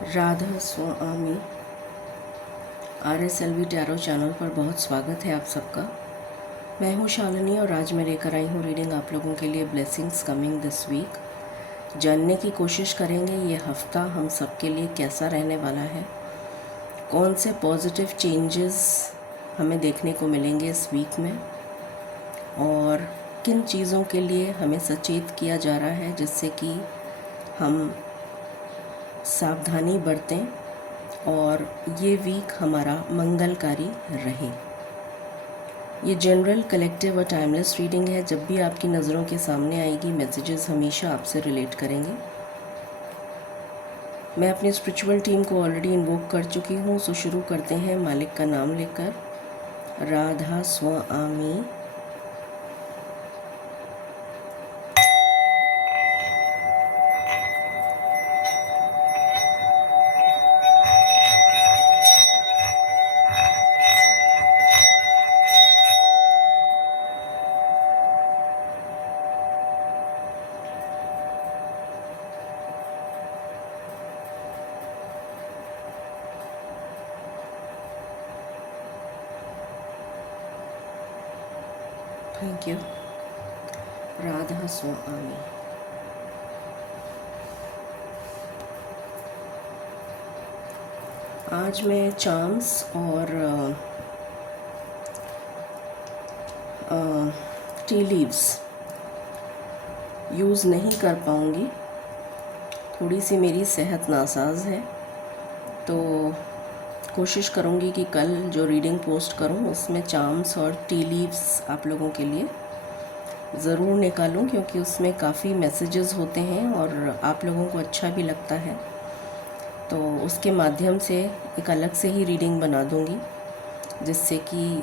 राधा स्वामी RSLV tarot channel पर बहुत स्वागत है आप सबका। मैं हूँ शालिनी और आज मैं लेकर आई हूँ रीडिंग आप लोगों के लिए ब्लेसिंग्स कमिंग दिस वीक। जानने की कोशिश करेंगे ये हफ्ता हम सबके लिए कैसा रहने वाला है, कौन से पॉजिटिव चेंजेस हमें देखने को मिलेंगे इस वीक में और किन चीज़ों के लिए हमें सचेत किया जा रहा है जिससे कि हम सावधानी बरतें और ये वीक हमारा मंगलकारी रहे। ये जनरल, कलेक्टिव और टाइमलेस रीडिंग है। जब भी आपकी नज़रों के सामने आएगी मैसेजेस हमेशा आपसे रिलेट करेंगे। मैं अपनी स्पिरिचुअल टीम को ऑलरेडी इन्वोक कर चुकी हूँ, सो शुरू करते हैं मालिक का नाम लेकर। राधा स्वामी। Thank you. राधा स्वामी। आज मैं चार्म्स और टी लीव्स यूज़ नहीं कर पाऊँगी। थोड़ी सी मेरी सेहत नासाज है, तो कोशिश करूँगी कि कल जो रीडिंग पोस्ट करूँ उसमें चार्म्स और टी लीव्स आप लोगों के लिए ज़रूर निकालूं, क्योंकि उसमें काफ़ी मैसेजेस होते हैं और आप लोगों को अच्छा भी लगता है। तो उसके माध्यम से एक अलग से ही रीडिंग बना दूँगी जिससे कि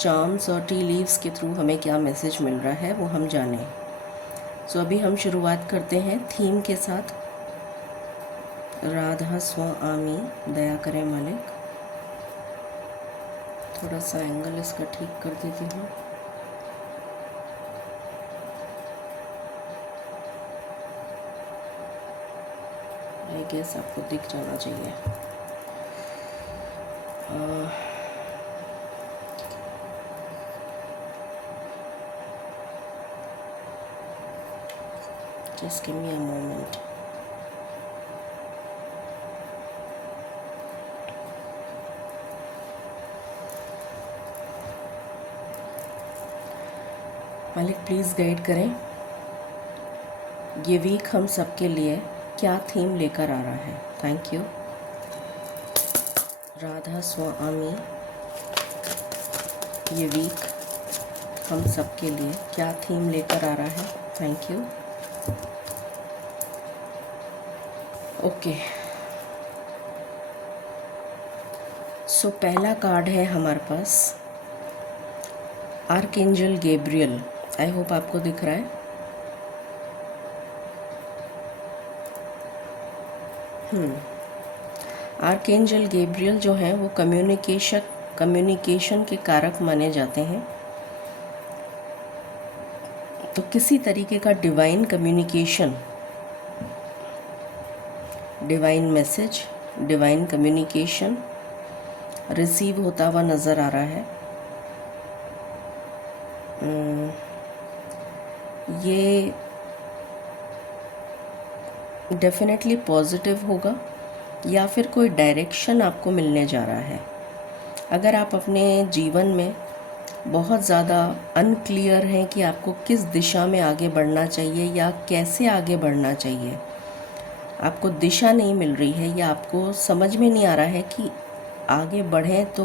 चार्म्स और टी लीव्स के थ्रू हमें क्या मैसेज मिल रहा है वो हम जानें। सो अभी हम शुरुआत करते हैं थीम के साथ। राधा स्वामी। दया करें मालिक। थोड़ा सा एंगल इसका ठीक कर देती हूँ। आई गेस आपको दिख जाना चाहिए। Just give me a moment. मालिक प्लीज़ गाइड करें ये वीक हम सबके लिए क्या थीम लेकर आ रहा है। Thank you. राधा स्वामी। ये वीक हम सबके लिए क्या थीम लेकर आ रहा है। Thank you. ओके, सो पहला कार्ड है हमारे पास आर्कएंजल गैब्रियल। आई होप आपको दिख रहा है। आर्कएंजल गैब्रियल जो है वो कम्युनिकेशन के कारक माने जाते हैं। तो किसी तरीके का divine communication, divine message, divine communication receive होता हुआ नज़र आ रहा है। ये डेफिनेटली पॉजिटिव होगा या फिर कोई डायरेक्शन आपको मिलने जा रहा है। अगर आप अपने जीवन में बहुत ज़्यादा अनक्लियर हैं कि आपको किस दिशा में आगे बढ़ना चाहिए या कैसे आगे बढ़ना चाहिए, आपको दिशा नहीं मिल रही है या आपको समझ में नहीं आ रहा है कि आगे बढ़ें तो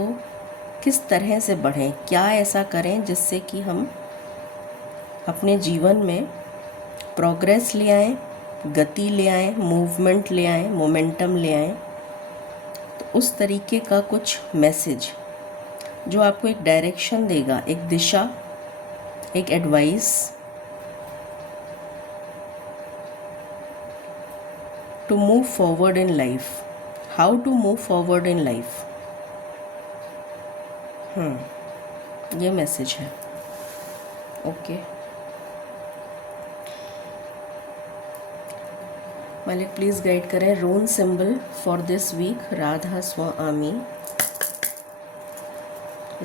किस तरह से बढ़ें, क्या ऐसा करें जिससे कि हम अपने जीवन में प्रोग्रेस ले आएं, गति ले आएं, मूवमेंट ले आएं, मोमेंटम ले आएं। तो उस तरीके का कुछ मैसेज जो आपको एक डायरेक्शन देगा, एक दिशा, एक advice to move forward in life. How to move forward in life, ये मैसेज है। ओके, मालिक प्लीज़ गाइड करें rune symbol for this week Radha Swami.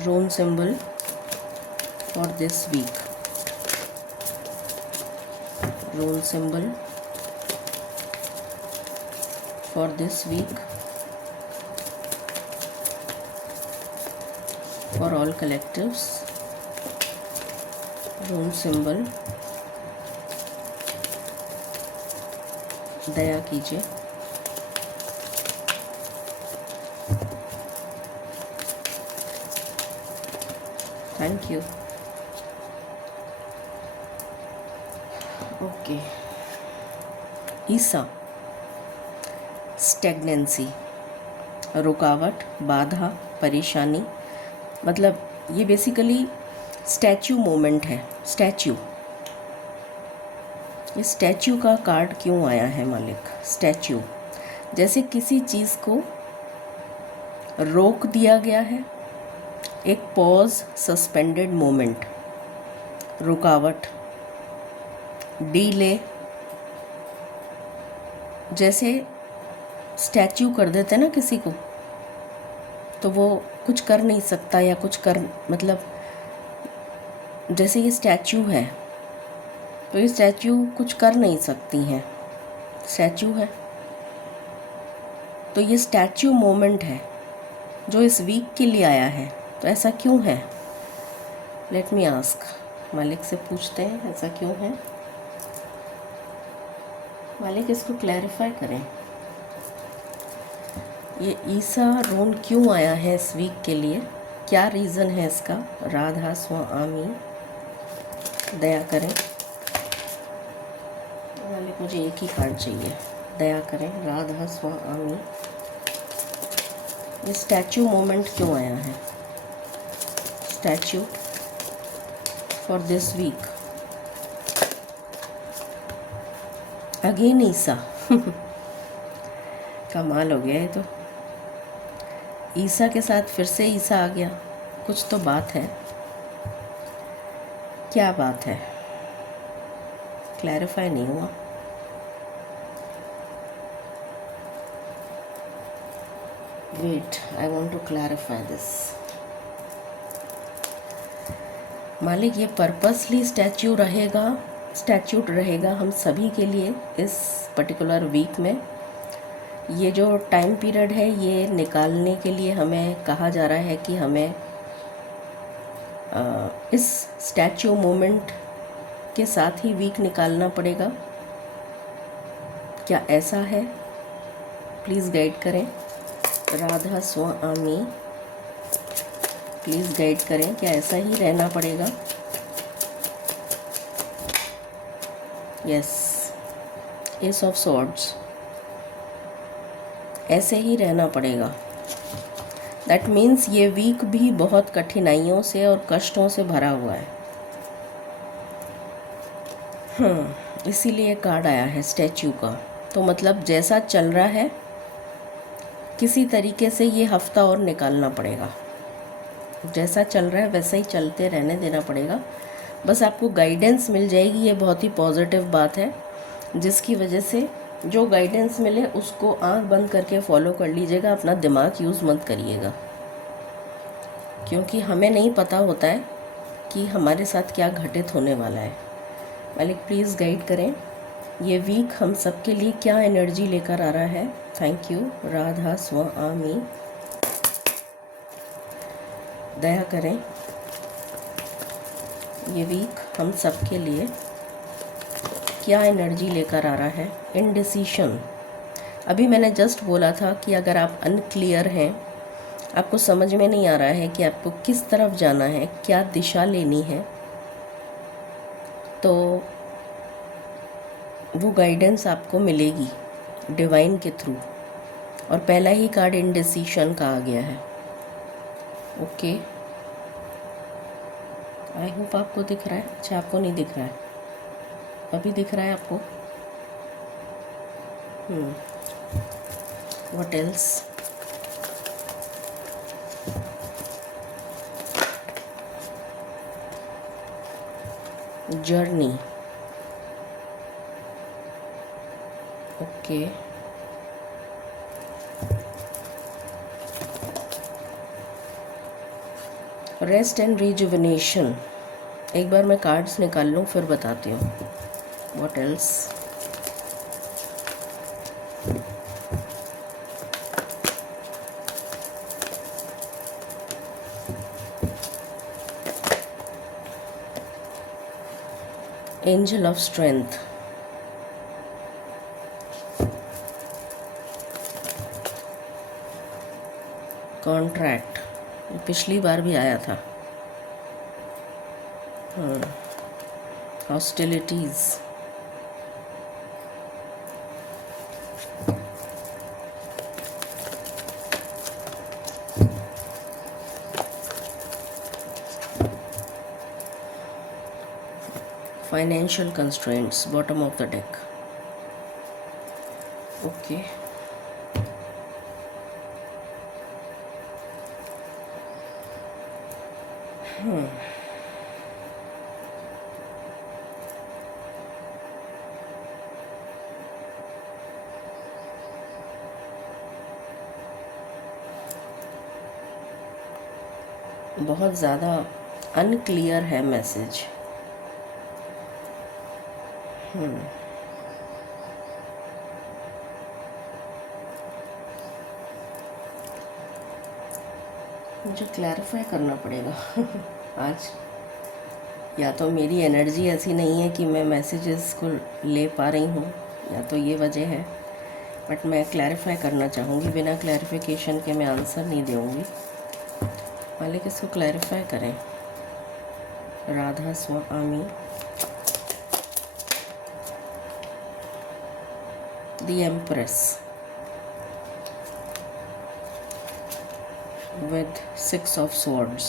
Rune symbol for this week. Rune symbol for this week for all collectives. Rune symbol दया कीजिए। Thank you. Okay. Isa, stagnancy, रुकावट, बाधा, परेशानी, मतलब ये बेसिकली स्टैच्यू मोमेंट है। स्टैच्यू, ये स्टैच्यू का कार्ड क्यों आया है मालिक? स्टैच्यू जैसे किसी चीज़ को रोक दिया गया है, एक पॉज, सस्पेंडेड मोमेंट, रुकावट, डीले। जैसे स्टैच्यू कर देते ना किसी को, तो वो कुछ कर नहीं सकता या कुछ कर, मतलब जैसे ये स्टैच्यू है तो ये स्टैच्यू कुछ कर नहीं सकती हैं। स्टैच्यू है तो ये स्टैच्यू मोमेंट है जो इस वीक के लिए आया है। तो ऐसा क्यों है? लेट मी आस्क, मालिक से पूछते हैं ऐसा क्यों है। मालिक इसको क्लैरिफाई करें। ये ईसा रून क्यों आया है इस वीक के लिए? क्या रीज़न है इसका? राधा स्वामी दया करें। मालिक मुझे एक ही कार्ड चाहिए, दया करें। राधा स्वामी, ये स्टैच्यू मोमेंट क्यों आया है? Statue for this week. Again Isa कमाल हो गया ये तो। ईसा के साथ फिर से ईसा आ गया। कुछ तो बात है। क्या बात है? क्लैरिफाई नहीं हुआ। Wait, I want to clarify this. मालिक ये पर्पसली स्टैच्यूट रहेगा हम सभी के लिए इस पर्टिकुलर वीक में। ये जो टाइम पीरियड है ये निकालने के लिए हमें कहा जा रहा है कि हमें इस स्टैच्यू मोमेंट के साथ ही वीक निकालना पड़ेगा। क्या ऐसा है? प्लीज़ गाइड करें। राधा स्वामी प्लीज़ गाइड करें, क्या ऐसा ही रहना पड़ेगा? यस, एस ऑफ सॉर्ड्स, ऐसे ही रहना पड़ेगा। दैट मीन्स ये वीक भी बहुत कठिनाइयों से और कष्टों से भरा हुआ है। इसीलिए कार्ड आया है स्टैच्यू का। तो मतलब जैसा चल रहा है किसी तरीके से ये हफ्ता और निकालना पड़ेगा। जैसा चल रहा है वैसा ही चलते रहने देना पड़ेगा। बस आपको गाइडेंस मिल जाएगी, ये बहुत ही पॉजिटिव बात है, जिसकी वजह से जो गाइडेंस मिले उसको आंख बंद करके फॉलो कर लीजिएगा। अपना दिमाग यूज़ मत करिएगा, क्योंकि हमें नहीं पता होता है कि हमारे साथ क्या घटित होने वाला है। मालिक प्लीज़ गाइड करें, ये वीक हम सबके लिए क्या एनर्जी लेकर आ रहा है। Thank you. राधा स्वामी दया करें, ये वीक हम सबके लिए क्या एनर्जी लेकर आ रहा है। इनडिसीशन, अभी मैंने जस्ट बोला था कि अगर आप अनक्लियर हैं, आपको समझ में नहीं आ रहा है कि आपको किस तरफ जाना है, क्या दिशा लेनी है, तो वो गाइडेंस आपको मिलेगी डिवाइन के थ्रू। और पहला ही कार्ड इनडिसीशन का आ गया है। ओके, आई होप आपको दिख रहा है। अच्छा, आपको नहीं दिख रहा है, अभी दिख रहा है आपको। What else? Journey. Okay, rest and rejuvenation. एक बार मैं कार्ड्स निकाल लूँ फिर बताती हूँ। What else? Angel of strength, contract, पिछली बार भी आया था। Hostilities, financial constraints, bottom of the deck. Okay, बहुत ज़्यादा अनक्लियर है मैसेज। मुझे क्लैरिफाई करना पड़ेगा आज। या तो मेरी एनर्जी ऐसी नहीं है कि मैं मैसेजेस को ले पा रही हूँ, या तो ये वजह है। बट मैं क्लैरिफाई करना चाहूँगी, बिना क्लैरिफिकेशन के मैं आंसर नहीं दूँगी। मालिक इसको क्लैरिफाई करें। Radha Swami, the empress with 6 of swords,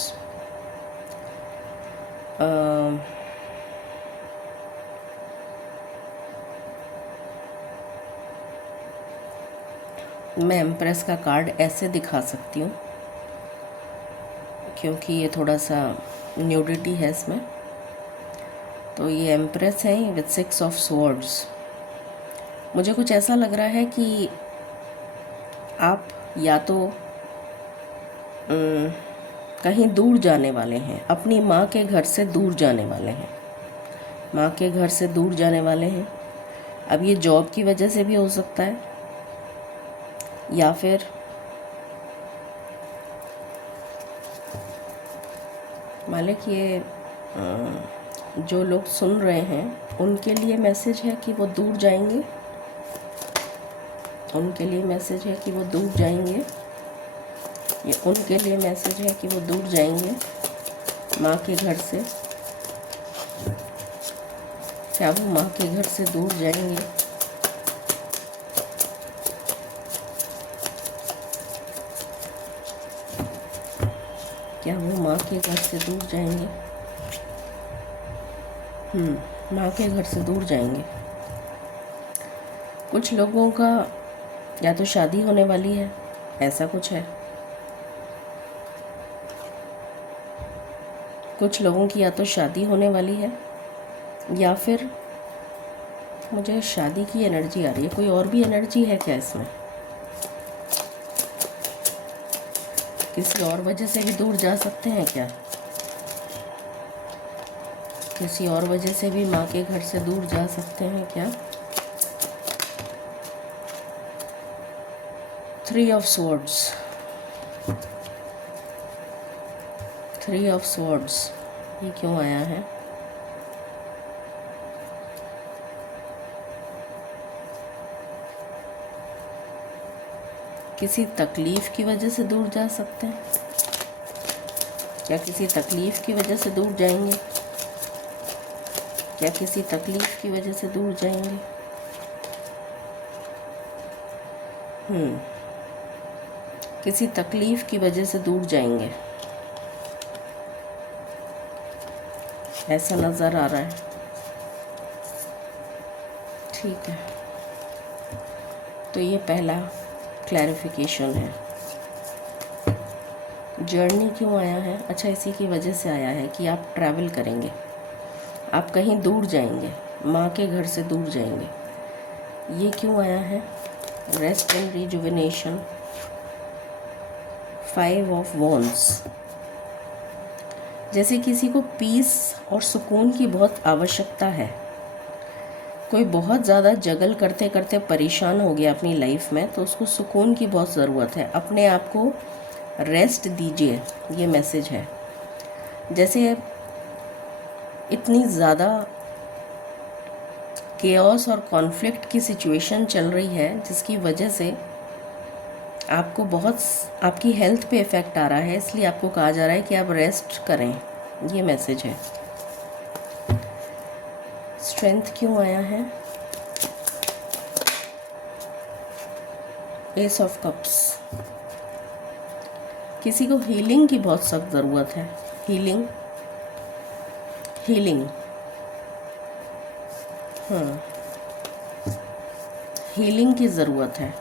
मैं एम्प्रेस का कार्ड ऐसे दिखा सकती हूँ क्योंकि ये थोड़ा सा न्यूडिटी है इसमें। तो ये एम्प्रेस है विद 6 ऑफ स्वॉर्ड्स। मुझे कुछ ऐसा लग रहा है कि आप या तो कहीं दूर जाने वाले हैं, अपनी माँ के घर से दूर जाने वाले हैं, माँ के घर से दूर जाने वाले हैं। अब ये जॉब की वजह से भी हो सकता है, या फिर मालिक ये जो लोग सुन रहे हैं उनके लिए मैसेज है कि वो दूर जाएंगे, उनके लिए मैसेज है कि वो दूर जाएंगे। ये उनके लिए मैसेज है कि वो दूर जाएंगे माँ के घर से। क्या वो माँ के घर से दूर जाएंगे? क्या वो माँ के घर से दूर जाएंगे? माँ के घर से दूर जाएंगे। कुछ लोगों का या तो शादी होने वाली है, ऐसा कुछ है। कुछ लोगों की या तो शादी होने वाली है, या फिर मुझे शादी की एनर्जी आ रही है। कोई और भी एनर्जी है क्या इसमें? किसी और वजह से भी दूर जा सकते हैं क्या? किसी और वजह से भी माँ के घर से दूर जा सकते हैं क्या? 3 ऑफ स्वॉर्ड्स, 3 ऑफ स्वॉर्ड्स, ये क्यों आया है? किसी तकलीफ़ की वजह से दूर जा सकते हैं क्या? किसी तकलीफ़ की वजह से दूर जाएंगे क्या? किसी तकलीफ़ की वजह से दूर जाएंगे? किसी तकलीफ़ की वजह से दूर जाएंगे, ऐसा नज़र आ रहा है। ठीक है, तो ये पहला क्लैरिफिकेशन है। जर्नी क्यों आया है? अच्छा, इसी की वजह से आया है कि आप ट्रैवल करेंगे, आप कहीं दूर जाएंगे, माँ के घर से दूर जाएंगे। ये क्यों आया है? Rest and rejuvenation, 5 of wands. जैसे किसी को पीस और सुकून की बहुत आवश्यकता है, कोई बहुत ज़्यादा जगल करते करते परेशान हो गया अपनी लाइफ में, तो उसको सुकून की बहुत ज़रूरत है। अपने आप को रेस्ट दीजिए, ये मैसेज है। जैसे इतनी ज़्यादा केओस और कॉन्फ्लिक्ट की सिचुएशन चल रही है, जिसकी वजह से आपको बहुत आपकी हेल्थ पे इफ़ेक्ट आ रहा है, इसलिए आपको कहा जा रहा है कि आप रेस्ट करें, ये मैसेज है। स्ट्रेंथ क्यों आया है? S of cups. किसी को हीलिंग की बहुत सख्त ज़रूरत है। हीलिंग हीलिंग की ज़रूरत है।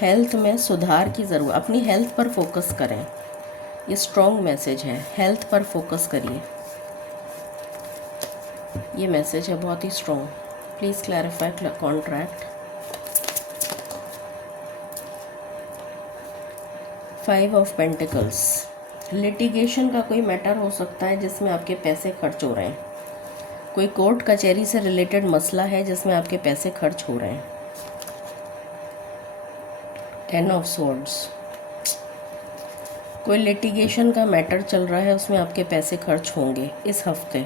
हेल्थ में सुधार की ज़रूरत, अपनी हेल्थ पर फोकस करें, ये स्ट्रॉन्ग मैसेज है। हेल्थ पर फोकस करिए, ये मैसेज है बहुत ही strong. Please clarify contract. 5 of pentacles. Litigation का कोई मैटर हो सकता है जिसमें आपके पैसे खर्च हो रहे हैं। कोई कोर्ट कचहरी से रिलेटेड मसला है जिसमें आपके पैसे खर्च हो रहे हैं। 10 ऑफ स्वॉर्ड्स। कोई लिटिगेशन का मैटर चल रहा है, उसमें आपके पैसे खर्च होंगे इस हफ्ते,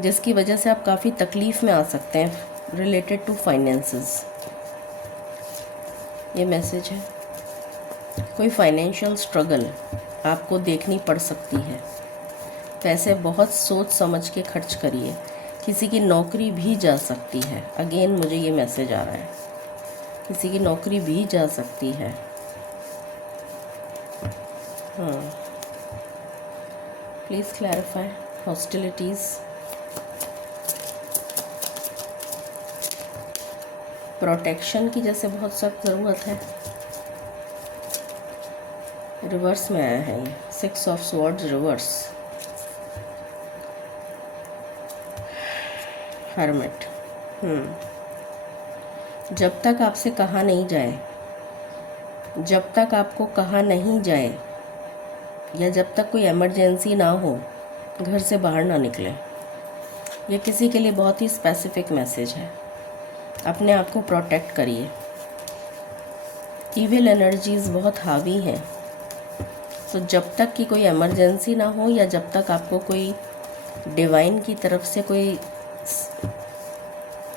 जिसकी वजह से आप काफ़ी तकलीफ़ में आ सकते हैं रिलेटेड टू फाइनेंसेस, ये मैसेज है। कोई फाइनेंशियल स्ट्रगल आपको देखनी पड़ सकती है। पैसे बहुत सोच समझ के खर्च करिए। किसी की नौकरी भी जा सकती है, अगेन मुझे ये मैसेज आ रहा है, किसी की नौकरी भी जा सकती है। Please clarify hostilities. प्रोटेक्शन की जैसे बहुत सख्त ज़रूरत है। रिवर्स में आया है ये 6 ऑफ स्वॉर्ड्स रिवर्स। हर्मिट। जब तक आपसे कहा नहीं जाए, जब तक आपको कहा नहीं जाए, या जब तक कोई इमरजेंसी ना हो, घर से बाहर ना निकले। ये किसी के लिए बहुत ही स्पेसिफिक मैसेज है। अपने आप को प्रोटेक्ट करिए। ईविल एनर्जीज़ बहुत हावी हैं, तो जब तक कि कोई इमरजेंसी ना हो, या जब तक आपको कोई डिवाइन की तरफ से कोई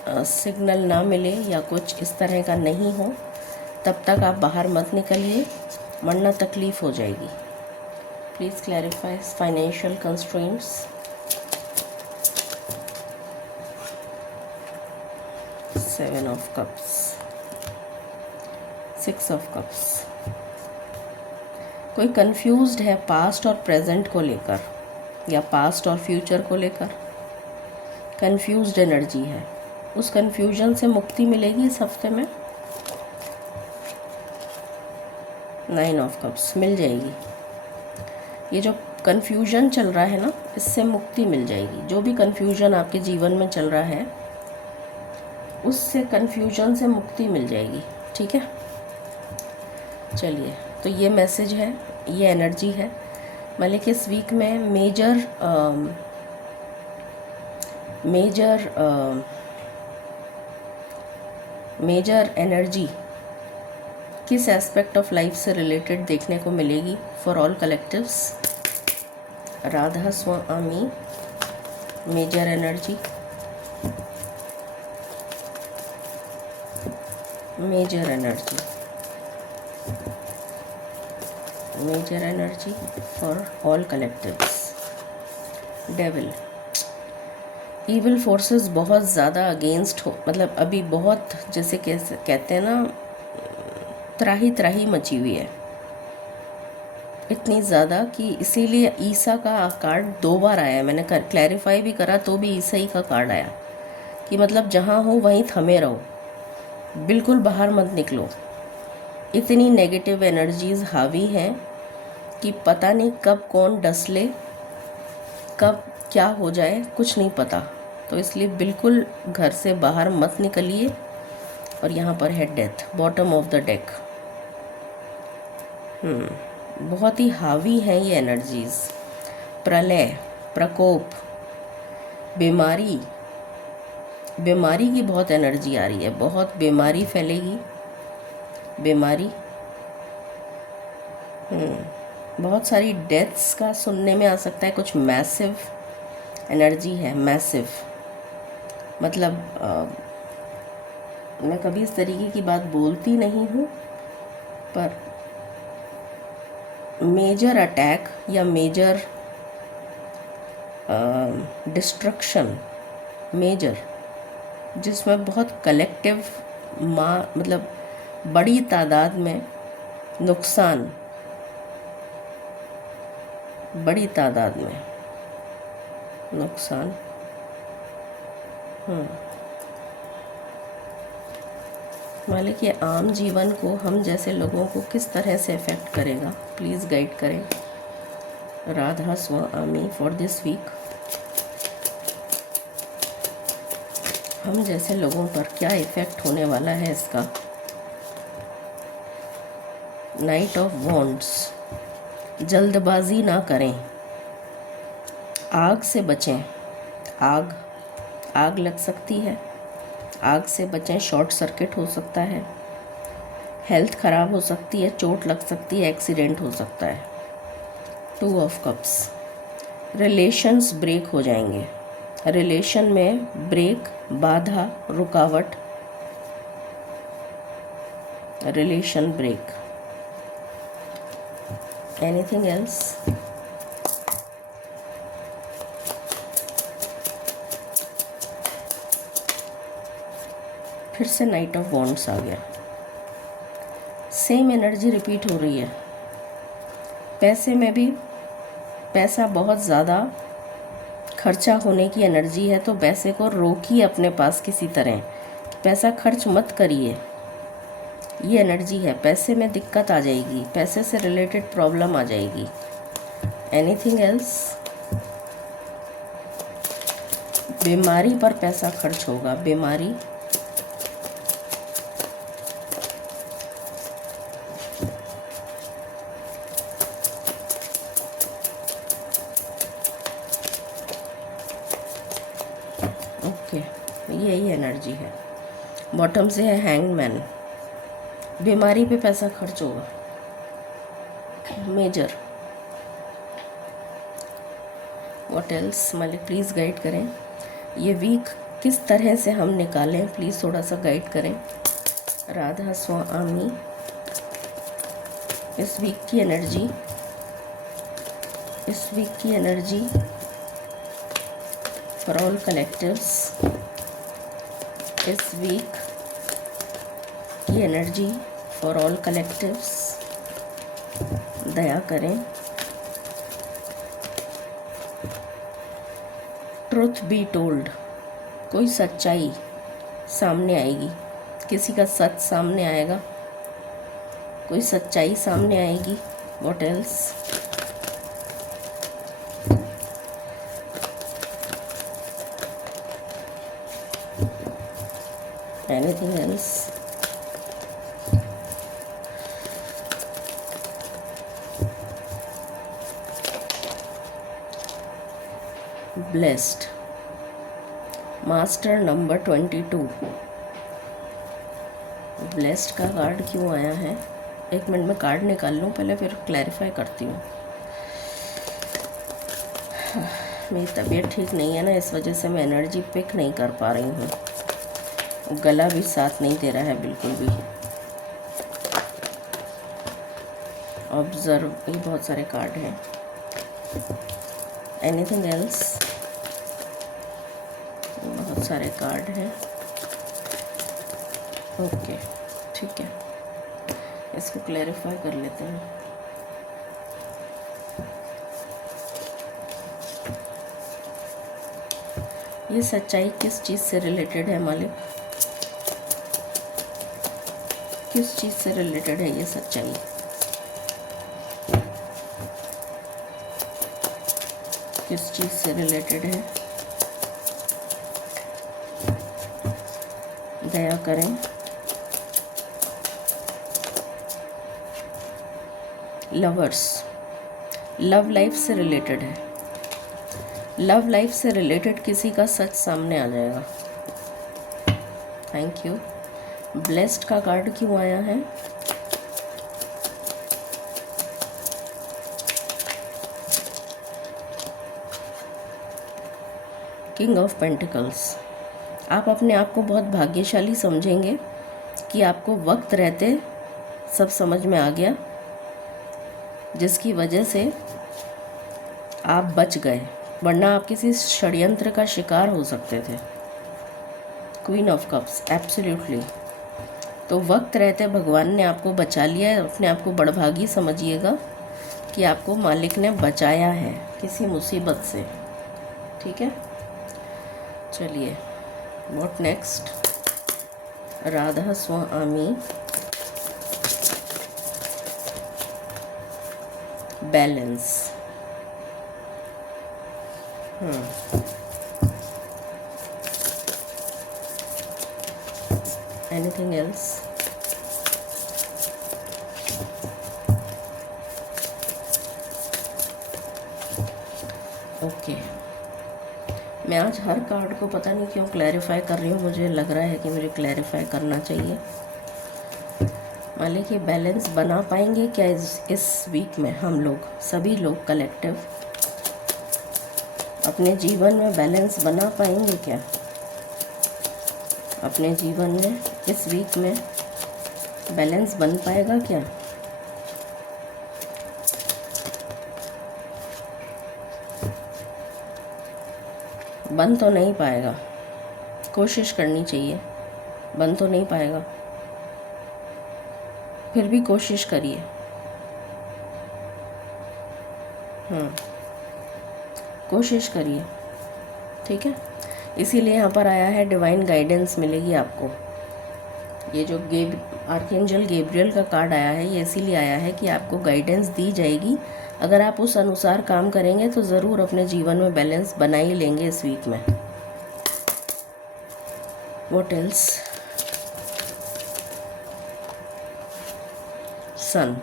सिग्नल ना मिले या कुछ इस तरह का नहीं हो, तब तक आप बाहर मत निकलिए, वरना तकलीफ़ हो जाएगी। Please clarify financial constraints. Seven of cups, 6 of cups. कोई कंफ्यूज्ड है पास्ट और प्रेजेंट को लेकर, या पास्ट और फ्यूचर को लेकर कंफ्यूज्ड एनर्जी है। उस कंफ्यूजन से मुक्ति मिलेगी इस हफ्ते में। 9 ऑफ कप्स मिल जाएगी। ये जो कंफ्यूजन चल रहा है ना, इससे मुक्ति मिल जाएगी। जो भी कंफ्यूजन आपके जीवन में चल रहा है, उससे कंफ्यूजन से मुक्ति मिल जाएगी। ठीक है, चलिए, तो ये मैसेज है, ये एनर्जी है। मतलब कि इस वीक में मेजर एनर्जी किस एस्पेक्ट ऑफ लाइफ से रिलेटेड देखने को मिलेगी for all collectives. Radha Swami, major energy, major energy, major energy for all collectives. Devil, evil forces बहुत ज़्यादा अगेंस्ट हो, मतलब अभी बहुत, जैसे कहते हैं ना, त्राही त्राही मची हुई है, इतनी ज़्यादा कि इसीलिए ईसा का कार्ड 2 बार आया है। मैंने क्लैरिफाई भी करा तो भी ईसा ही का कार्ड आया, कि मतलब जहाँ हो वहीं थमे रहो, बिल्कुल बाहर मत निकलो। इतनी नेगेटिव एनर्जीज़ हावी हैं कि पता नहीं कब कौन डस ले, कब क्या हो जाए, कुछ नहीं पता। तो इसलिए बिल्कुल घर से बाहर मत निकलिए। और यहाँ पर है death, bottom of the deck. बहुत ही हावी हैं ये एनर्जीज़। प्रलय, प्रकोप, बीमारी, बीमारी की बहुत एनर्जी आ रही है, बहुत बीमारी फैलेगी, बीमारी। बहुत सारी डेथ्स का सुनने में आ सकता है। कुछ मैसिव एनर्जी है, मैसिव मतलब मैं कभी इस तरीके की बात बोलती नहीं हूँ, पर मेजर अटैक या मेजर डिस्ट्रक्शन, मेजर, जिसमें बहुत कलेक्टिव मतलब बड़ी तादाद में नुकसान, बड़ी तादाद में नुकसान। मालिक ये आम जीवन को, हम जैसे लोगों को किस तरह से इफ़ेक्ट करेगा, प्लीज़ गाइड करें। राधा स्वामी फॉर दिस वीक हम जैसे लोगों पर क्या इफ़ेक्ट होने वाला है इसका। नाइट ऑफ वॉन्ड्स, जल्दबाजी ना करें, आग से बचें। आग लग सकती है, आग से बचें, शॉर्ट सर्किट हो सकता है, हेल्थ ख़राब हो सकती है, चोट लग सकती है, एक्सीडेंट हो सकता है। 2 ऑफ कप्स, रिलेशंस ब्रेक हो जाएंगे, रिलेशन में ब्रेक, बाधा, रुकावट, रिलेशन ब्रेक। Anything else? फिर से नाइट ऑफ वॉन्ड्स आ गया, सेम एनर्जी रिपीट हो रही है। पैसे में भी, पैसा बहुत ज़्यादा खर्चा होने की एनर्जी है, तो पैसे को रोकिए अपने पास किसी तरह, पैसा खर्च मत करिए। ये एनर्जी है, पैसे में दिक्कत आ जाएगी, पैसे से रिलेटेड प्रॉब्लम आ जाएगी। Anything else? बीमारी पर पैसा खर्च होगा, बीमारी, ओके, यही एनर्जी है। बॉटम से है हैंगमैन, बीमारी पे पैसा खर्च होगा, मेजर। What else? मालिक प्लीज़ गाइड करें, ये वीक किस तरह से हम निकालें, प्लीज़ थोड़ा सा गाइड करें। राधा स्वामी, इस वीक की एनर्जी, इस वीक की एनर्जी फॉर ऑल कलेक्टिव्स, इस वीक की एनर्जी फॉर ऑल कलेक्टिव्स, दया करें। ट्रुथ बी टोल्ड, कोई सच्चाई सामने आएगी, किसी का सच सामने आएगा, कोई सच्चाई सामने आएगी। What else? Anything else? Blessed, master number 22। Blessed का कार्ड क्यों आया है? एक मिनट में कार्ड निकाल लूँ पहले, फिर क्लैरिफाई करती हूँ। मेरी तबीयत ठीक नहीं है ना, इस वजह से मैं एनर्जी पिक नहीं कर पा रही हूँ, गला भी साथ नहीं दे रहा है बिल्कुल भी। ऑब्जर्व, ये बहुत सारे कार्ड हैं। Anything else? बहुत सारे कार्ड हैं। ओके, ठीक है, इसको क्लैरिफाई कर लेते हैं। ये सच्चाई किस चीज़ से रिलेटेड है मालिक? किस चीज़ से रिलेटेड है ये सच्चाई? किस चीज़ से रिलेटेड है? दया करें। लवर्स, लव लाइफ से रिलेटेड है। लव लाइफ से रिलेटेड किसी का सच सामने आ जाएगा। Thank you. ब्लेस्ड का कार्ड क्यों आया है? King of pentacles. आप अपने आप को बहुत भाग्यशाली समझेंगे कि आपको वक्त रहते सब समझ में आ गया, जिसकी वजह से आप बच गए, वरना आप किसी षड्यंत्र का शिकार हो सकते थे। Queen of cups, absolutely. तो वक्त रहते भगवान ने आपको बचा लिया है। अपने आप को बड़भागी समझिएगा कि आपको मालिक ने बचाया है किसी मुसीबत से। ठीक है, चलिए what next. Radha Swami, balance. Anything else? Okay, मैं आज हर कार्ड को पता नहीं क्यों क्लैरिफाई कर रही हूँ। मुझे लग रहा है कि मुझे क्लैरिफाई करना चाहिए। मालिक ये बैलेंस बना पाएंगे क्या इस वीक में? हम लोग सभी लोग कलेक्टिव अपने जीवन में बैलेंस बना पाएंगे क्या? अपने जीवन में इस वीक में बैलेंस बन पाएगा क्या? बन तो नहीं पाएगा, कोशिश करनी चाहिए। बन तो नहीं पाएगा, फिर भी कोशिश करिए। कोशिश करिए, ठीक है। इसीलिए यहाँ पर आया है डिवाइन गाइडेंस मिलेगी आपको। ये जो आर्कएंजल गैब्रियल का कार्ड आया है, ये इसीलिए आया है कि आपको गाइडेंस दी जाएगी। अगर आप उस अनुसार काम करेंगे तो ज़रूर अपने जीवन में बैलेंस बना ही लेंगे इस वीक में। What else? Sun.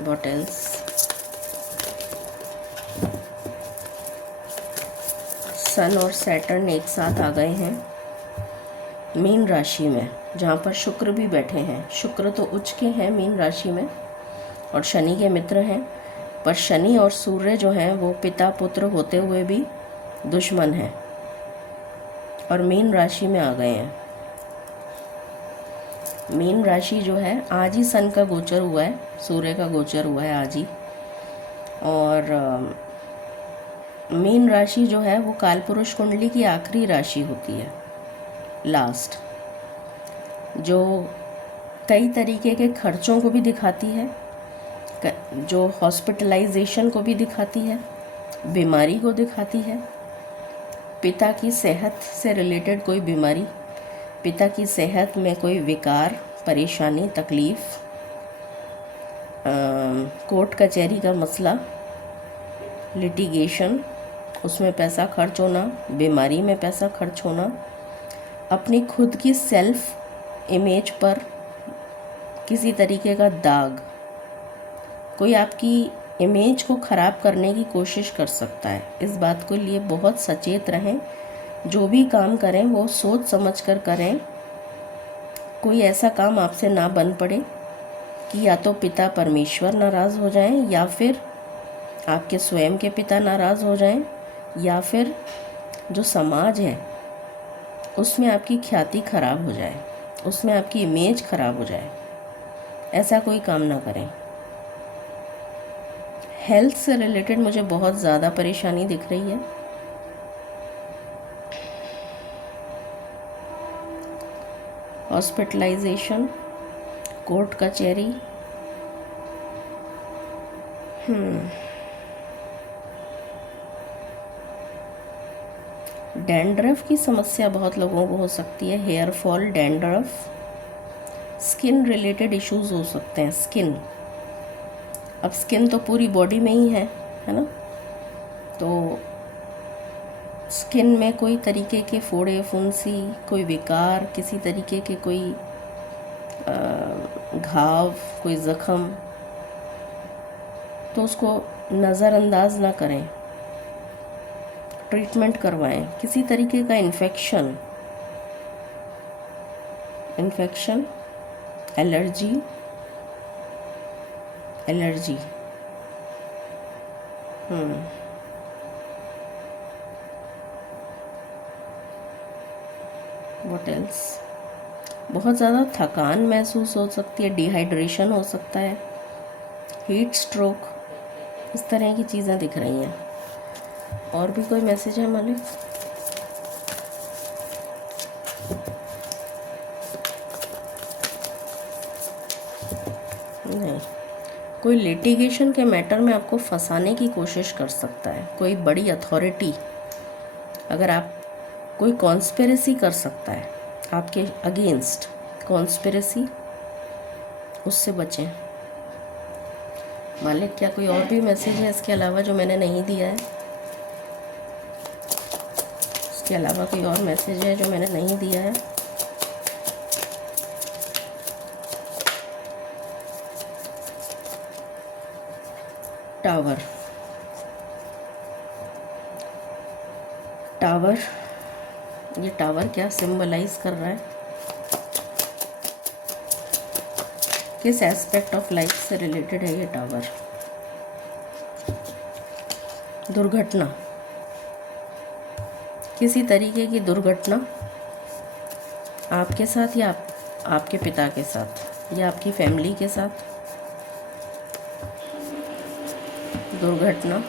What else? Sun और सैटर्न एक साथ आ गए हैं मीन राशि में, जहाँ पर शुक्र भी बैठे हैं। शुक्र तो उच्च के हैं मीन राशि में और शनि के मित्र हैं, पर शनि और सूर्य जो हैं वो पिता पुत्र होते हुए भी दुश्मन हैं और मीन राशि में आ गए हैं। मीन राशि जो है, आज ही सन का गोचर हुआ है, सूर्य का गोचर हुआ है आज ही। और मीन राशि जो है वो कालपुरुष कुंडली की आखिरी राशि होती है, लास्ट, जो कई तरीके के खर्चों को भी दिखाती है, जो हॉस्पिटलाइजेशन को भी दिखाती है, बीमारी को दिखाती है, पिता की सेहत से रिलेटेड कोई बीमारी, पिता की सेहत में कोई विकार, परेशानी, तकलीफ़, कोर्ट कचहरी का मसला, लिटिगेशन, उसमें पैसा खर्च होना, बीमारी में पैसा खर्च होना, अपनी खुद की सेल्फ इमेज पर किसी तरीके का दाग, कोई आपकी इमेज को ख़राब करने की कोशिश कर सकता है। इस बात के लिए बहुत सचेत रहें। जो भी काम करें वो सोच समझ कर करें। कोई ऐसा काम आपसे ना बन पड़े कि या तो पिता परमेश्वर नाराज़ हो जाएं, या फिर आपके स्वयं के पिता नाराज़ हो जाएं, या फिर जो समाज है उसमें आपकी ख्याति खराब हो जाए, उसमें आपकी इमेज खराब हो जाए। ऐसा कोई काम ना करें। हेल्थ से रिलेटेड मुझे बहुत ज़्यादा परेशानी दिख रही है। हॉस्पिटलाइजेशन, कोर्ट कचहरी, डैंड्रफ की समस्या बहुत लोगों को हो सकती है। Hair fall, dandruff, skin related issues हो सकते हैं। स्किन, अब स्किन तो पूरी बॉडी में ही है ना, तो स्किन में कोई तरीके के फोड़े फुंसी, कोई विकार, किसी तरीके के कोई घाव, कोई ज़ख़म, तो उसको नज़रअंदाज ना करें, ट्रीटमेंट करवाएं। किसी तरीके का इन्फेक्शन, एलर्जी, व्हाट एल्स, बहुत ज़्यादा थकान महसूस हो सकती है, डिहाइड्रेशन हो सकता है, हीट स्ट्रोक, इस तरह की चीज़ें दिख रही हैं। और भी कोई मैसेज है मालिक? नहीं। कोई लिटिगेशन के मैटर में आपको फंसाने की कोशिश कर सकता है, कोई बड़ी अथॉरिटी, अगर आप कोई कॉन्स्पिरेसी कर सकता है आपके अगेंस्ट, कॉन्स्पिरेसी, उससे बचें। मालिक, क्या कोई और भी मैसेज है इसके अलावा जो मैंने नहीं दिया है? इसके अलावा कोई और मैसेज है जो मैंने नहीं दिया है? टावर, ये टावर क्या सिंबलाइज कर रहा है? किस एस्पेक्ट ऑफ लाइफ से रिलेटेड है ये टावर? दुर्घटना, किसी तरीके की दुर्घटना आपके साथ या आपके पिता के साथ या आपकी फैमिली के साथ, दुर्घटना।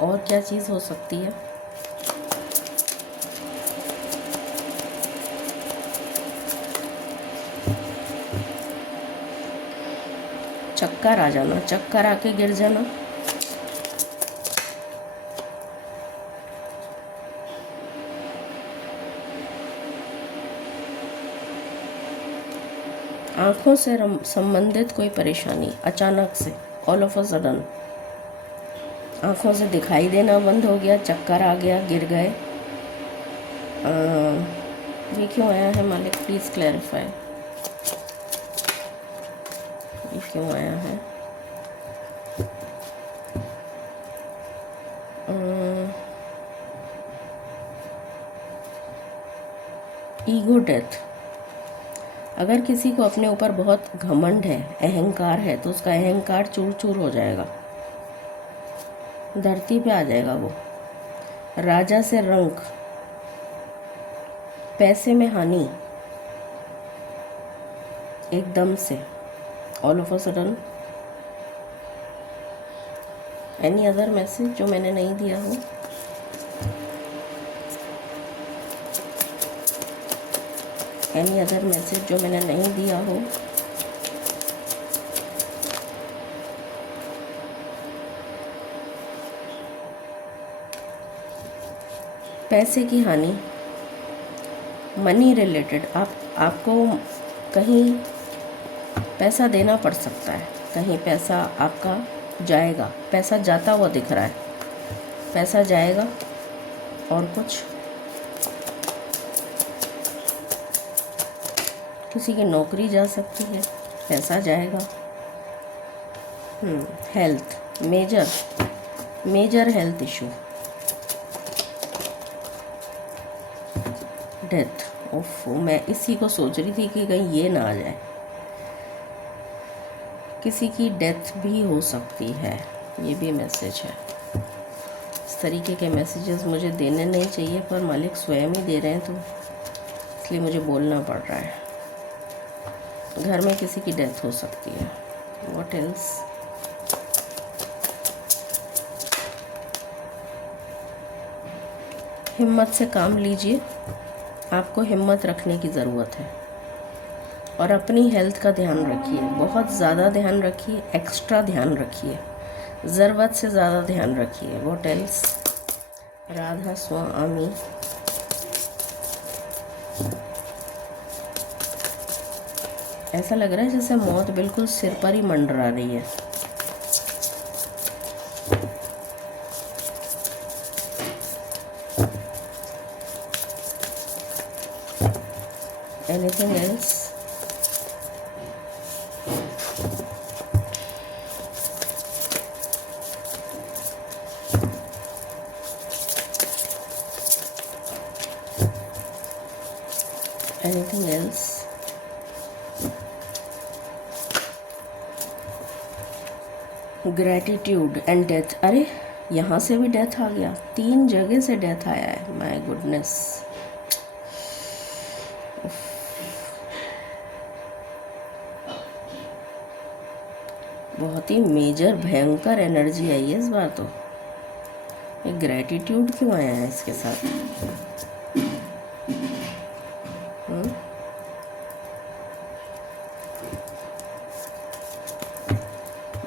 और क्या चीज़ हो सकती है? चक्कर आ जाना, चक्कर आके गिर जाना, आँखों से संबंधित कोई परेशानी, अचानक से, ऑल ऑफ अ सडन आँखों से दिखाई देना बंद हो गया, चक्कर आ गया, गिर गए। ये क्यों आया है मालिक? प्लीज़ क्लैरिफाई, ये क्यों आया है? ईगो डेथ, अगर किसी को अपने ऊपर बहुत घमंड है, अहंकार है, तो उसका अहंकार चूर चूर हो जाएगा, धरती पे आ जाएगा वो। राजा से रंक, पैसे में हानि एकदम से, all of a sudden. Any other message जो मैंने नहीं दिया हो? एनी अदर मैसेज जो मैंने नहीं दिया हो? पैसे की हानि, मनी रिलेटेड, आपको कहीं पैसा देना पड़ सकता है, कहीं पैसा आपका जाएगा, पैसा जाता हुआ दिख रहा है, पैसा जाएगा। और कुछ? किसी की नौकरी जा सकती है, पैसा जाएगा। Health, major health issue, death. ओफो, मैं इसी को सोच रही थी कि कहीं ये ना आ जाए, किसी की डेथ भी हो सकती है, ये भी मैसेज है। इस तरीके के मैसेजेस मुझे देने नहीं चाहिए, पर मालिक स्वयं ही दे रहे हैं, तो इसलिए मुझे बोलना पड़ रहा है। घर में किसी की डेथ हो सकती है। What else? हिम्मत से काम लीजिए, आपको हिम्मत रखने की ज़रूरत है। और अपनी हेल्थ का ध्यान रखिए, बहुत ज़्यादा ध्यान रखिए, एक्स्ट्रा ध्यान रखिए, ज़रूरत से ज़्यादा ध्यान रखिए। What else? राधा स्वामी। ऐसा लग रहा है जैसे मौत बिल्कुल सिर पर ही मंडरा रही है। Anything else? Anything else? Gratitude and death. अरे यहाँ से भी डेथ आ गया, 3 जगह से डेथ आया है। My goodness. बहुत ही मेजर भयंकर एनर्जी आई है इस बार तो। ये ग्रैटिट्यूड क्यों आया है इसके साथ?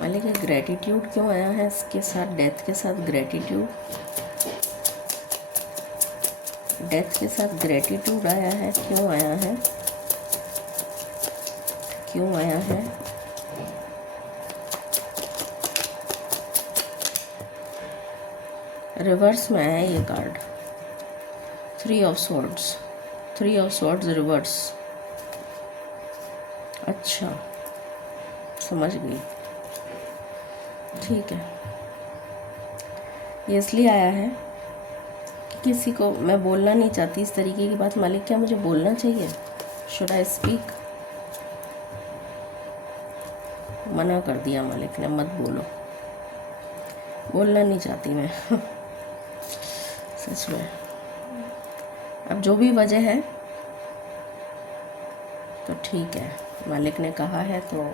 मालिक ये ग्रैटिट्यूड क्यों आया है इसके साथ? डेथ के साथ ग्रैटिट्यूड, डेथ के साथ ग्रैटिट्यूड आया है। क्यों आया है? क्यों आया है? रिवर्स में आया ये card, 3 of swords. 3 of swords reverse. अच्छा, समझ गई। ठीक है, ये इसलिए आया है कि किसी को मैं बोलना नहीं चाहती इस तरीके की बात। मालिक क्या मुझे बोलना चाहिए? Should I speak? मना कर दिया मालिक ने, मत बोलो। बोलना नहीं चाहती मैं सच में। अब जो भी वजह है तो ठीक है, मालिक ने कहा है तो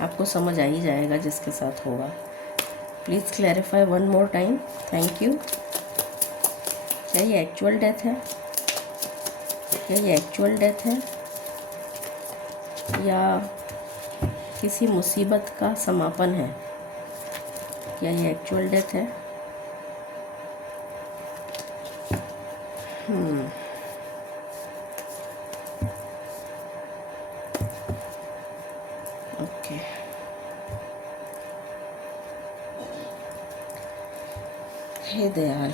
आपको समझ आ ही जाएगा जिसके साथ होगा। Please clarify 1 more time. Thank you. क्या ये एक्चुअल डेथ है? क्या ये एक्चुअल डेथ है या किसी मुसीबत का समापन है? क्या ये एक्चुअल डेथ है? ओके, हे दयाल,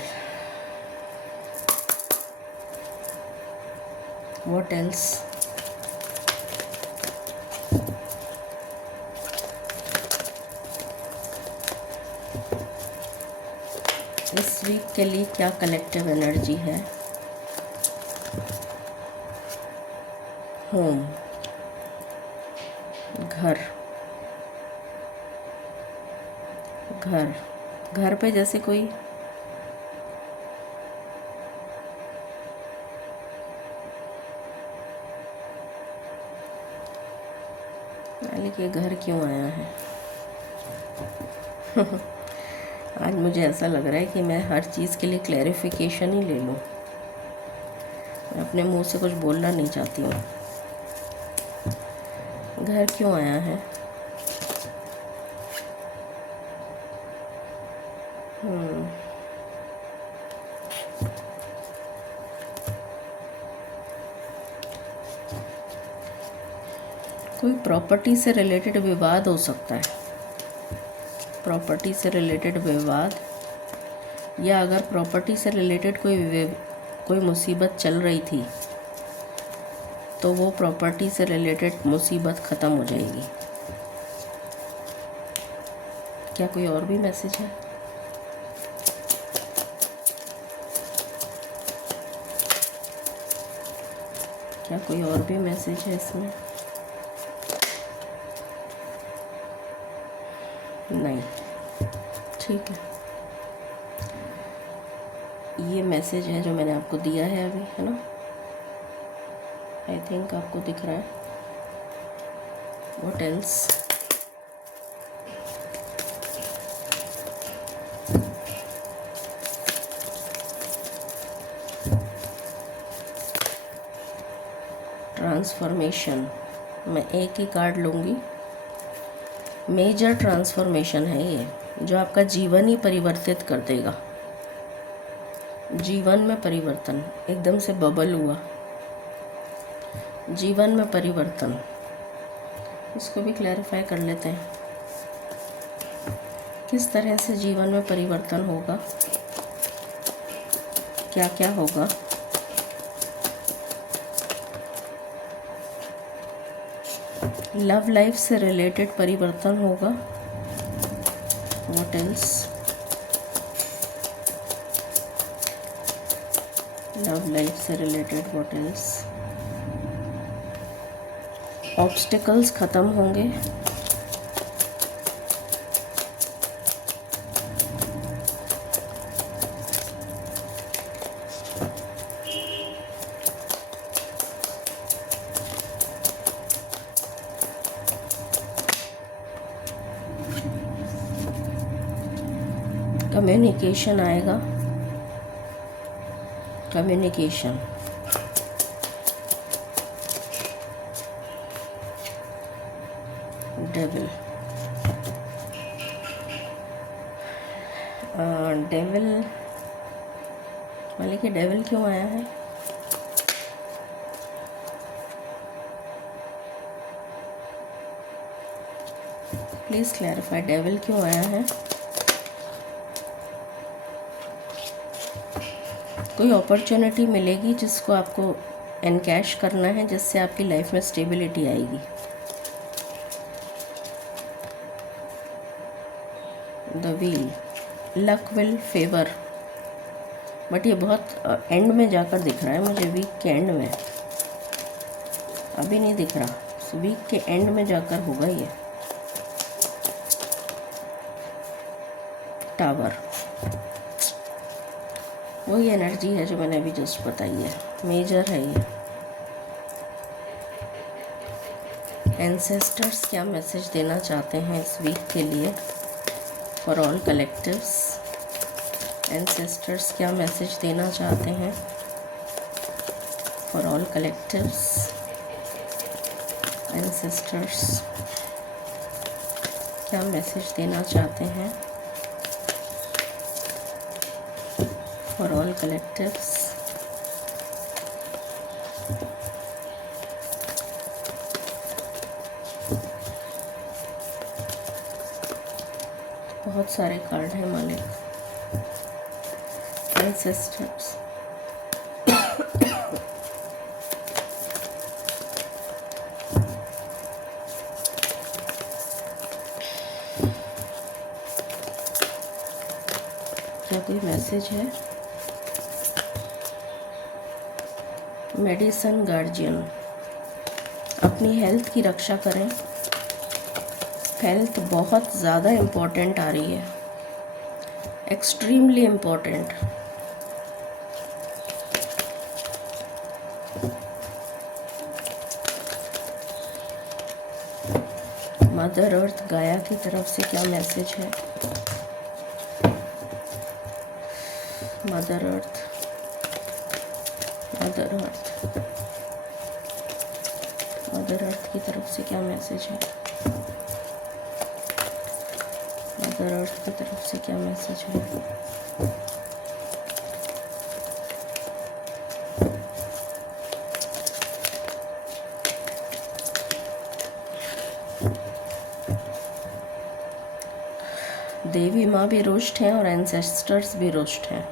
व्हाट एल्स? इस वीक के लिए क्या कलेक्टिव एनर्जी है? होम, घर, घर, घर पे जैसे कोई मालिक ये घर क्यों आया है? आज मुझे ऐसा लग रहा है कि मैं हर चीज़ के लिए क्लैरिफिकेशन ही ले लूँ। मैं अपने मुंह से कुछ बोलना नहीं चाहती हूँ। घर क्यों आया है? कोई प्रॉपर्टी से रिलेटेड विवाद हो सकता है। प्रॉपर्टी से रिलेटेड विवाद, या अगर प्रॉपर्टी से रिलेटेड कोई मुसीबत चल रही थी तो वो प्रॉपर्टी से रिलेटेड मुसीबत ख़त्म हो जाएगी। क्या कोई और भी मैसेज है? क्या कोई और भी मैसेज है इसमें? नहीं, ठीक है। ये मैसेज है जो मैंने आपको दिया है अभी, है ना? आई थिंक आपको दिख रहा है। What else? ट्रांसफॉर्मेशन। मैं एक ही कार्ड लूँगी। मेजर ट्रांसफॉर्मेशन है ये, जो आपका जीवन ही परिवर्तित कर देगा। जीवन में परिवर्तन, एकदम से बबल हुआ। जीवन में परिवर्तन, इसको भी क्लैरिफाई कर लेते हैं। किस तरह से जीवन में परिवर्तन होगा, क्या क्या होगा? लव लाइफ से रिलेटेड परिवर्तन होगा। What else? लव लाइफ से रिलेटेड व्हाट एल्स? ऑब्स्टिकल्स ख़त्म होंगे। कम्युनिकेशन आएगा। Communication, devil. डेविल मतलब कि डेविल क्यों आया है? प्लीज़ क्लैरिफाई, डेविल क्यों आया है? कोई अपॉर्चुनिटी मिलेगी जिसको आपको एनकैश करना है, जिससे आपकी लाइफ में स्टेबिलिटी आएगी। The wheel, luck will favour, but ये बहुत एंड में जाकर दिख रहा है मुझे, वीक के एंड में। अभी नहीं दिख रहा, वीक के एंड में जाकर होगा ये। टावर, वही एनर्जी है जो मैंने अभी जस्ट बताई है, मेजर है ये। एंसेस्टर्स क्या मैसेज देना चाहते हैं इस वीक के लिए फॉर ऑल कलेक्टिव्स? एंसेस्टर्स क्या मैसेज देना चाहते हैं फॉर ऑल कलेक्टिव्स? एंसेस्टर्स क्या मैसेज देना चाहते हैं फॉर ऑल कलेक्टिव्स? बहुत सारे कार्ड हैं मालिक। एंसेस्टर्स, क्या कोई मैसेज है? मेडिसन गार्जियन, अपनी हेल्थ की रक्षा करें। हेल्थ बहुत ज़्यादा इम्पोर्टेंट आ रही है, एक्सट्रीमली इम्पोर्टेंट। मदर अर्थ गाया की तरफ से क्या मैसेज है? Mother earth, mother earth, mother earth की तरफ से क्या मैसेज है? मदर अर्थ की तरफ से क्या मैसेज है? देवी माँ भी रुष्ट हैं और एंसेस्टर्स भी रुष्ट हैं।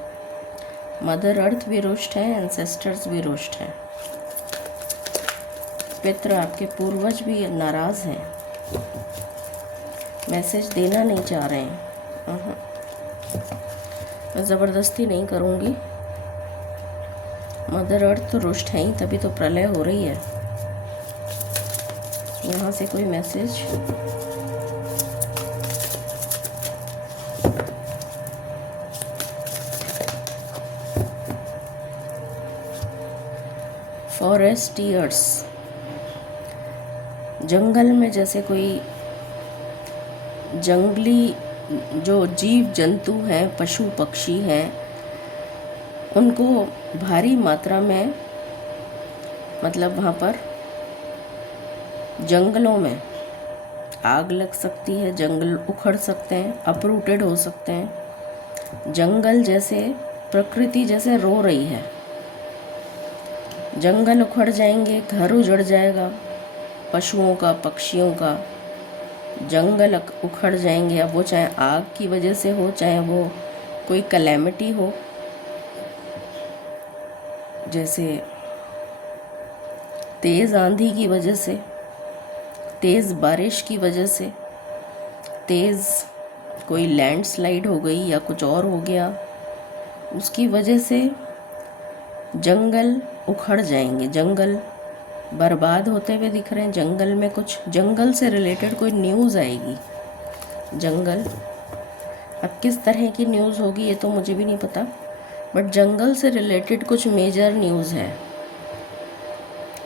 मदर अर्थ भी रुष्ट है, एंसेस्टर्स भी रुष्ट हैं। पितृ, आपके पूर्वज भी नाराज़ हैं, मैसेज देना नहीं चाह रहे हैं। मैं ज़बरदस्ती नहीं करूँगी। मदर अर्थ तो रुष्ट है ही, तभी तो प्रलय हो रही है। यहाँ से कोई मैसेज फॉरेस्टियर्स, जंगल में जैसे कोई जंगली जो जीव जंतु हैं, पशु पक्षी हैं, उनको भारी मात्रा में, मतलब वहाँ पर जंगलों में आग लग सकती है, जंगल उखड़ सकते हैं, अपरूटेड हो सकते हैं। जंगल जैसे, प्रकृति जैसे रो रही है। जंगल उखड़ जाएंगे, घर उजड़ जाएगा, पशुओं का, पक्षियों का। जंगल उखड़ जाएंगे, अब वो चाहे आग की वजह से हो, चाहे वो कोई कैलेमिटी हो, जैसे तेज़ आंधी की वजह से, तेज़ बारिश की वजह से, तेज़ कोई लैंडस्लाइड हो गई या कुछ और हो गया, उसकी वजह से जंगल उखड़ जाएंगे, जंगल बर्बाद होते हुए दिख रहे हैं। जंगल में कुछ, जंगल से रिलेटेड कोई न्यूज़ आएगी। जंगल, अब किस तरह की न्यूज़ होगी ये तो मुझे भी नहीं पता, बट जंगल से रिलेटेड कुछ मेजर न्यूज़ है।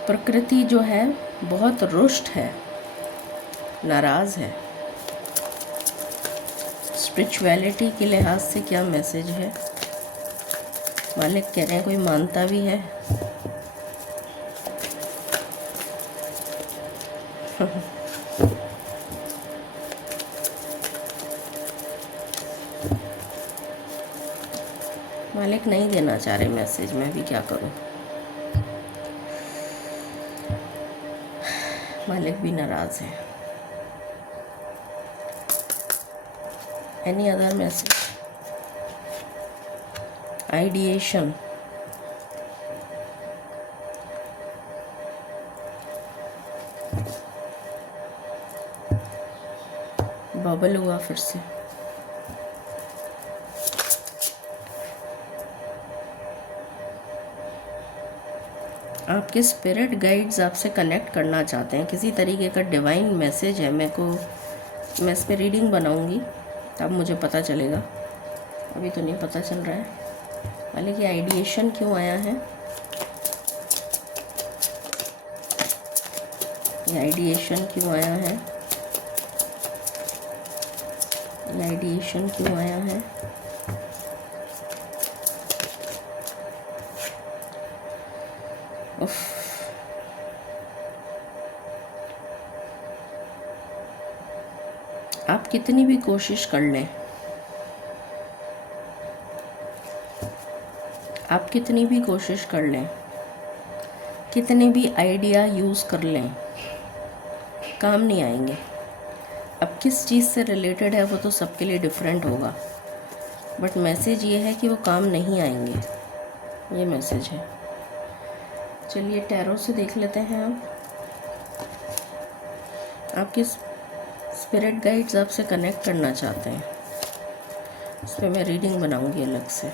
प्रकृति जो है बहुत रुष्ट है, नाराज़ है। स्पिरिचुअलिटी के लिहाज से क्या मैसेज है? मालिक कह रहे हैं कोई मानता भी है। मालिक नहीं देना चाह रहे मैसेज, मैं भी क्या करूं। मालिक भी नाराज है। Any other message? Ideation, bubble हुआ फिर से। आपके स्पिरिट गाइड्स आपसे कनेक्ट करना चाहते हैं, किसी तरीके का डिवाइन मैसेज है। मैं इस पर रीडिंग बनाऊंगी तब मुझे पता चलेगा, अभी तो नहीं पता चल रहा है। हालांकि आइडिएशन क्यों आया है, ये आइडिएशन क्यों आया है, ये आइडिएशन क्यों आया है? आप कितनी भी कोशिश कर लें, आप कितनी भी कोशिश कर लें, कितने भी आइडिया यूज़ कर लें, काम नहीं आएंगे। अब किस चीज़ से रिलेटेड है वो तो सबके लिए डिफरेंट होगा, बट मैसेज ये है कि वो काम नहीं आएंगे, ये मैसेज है। चलिए टैरो से देख लेते हैं। आपके स्पिरिट गाइड्स आपसे कनेक्ट करना चाहते हैं, इस पर मैं रीडिंग बनाऊंगी अलग से।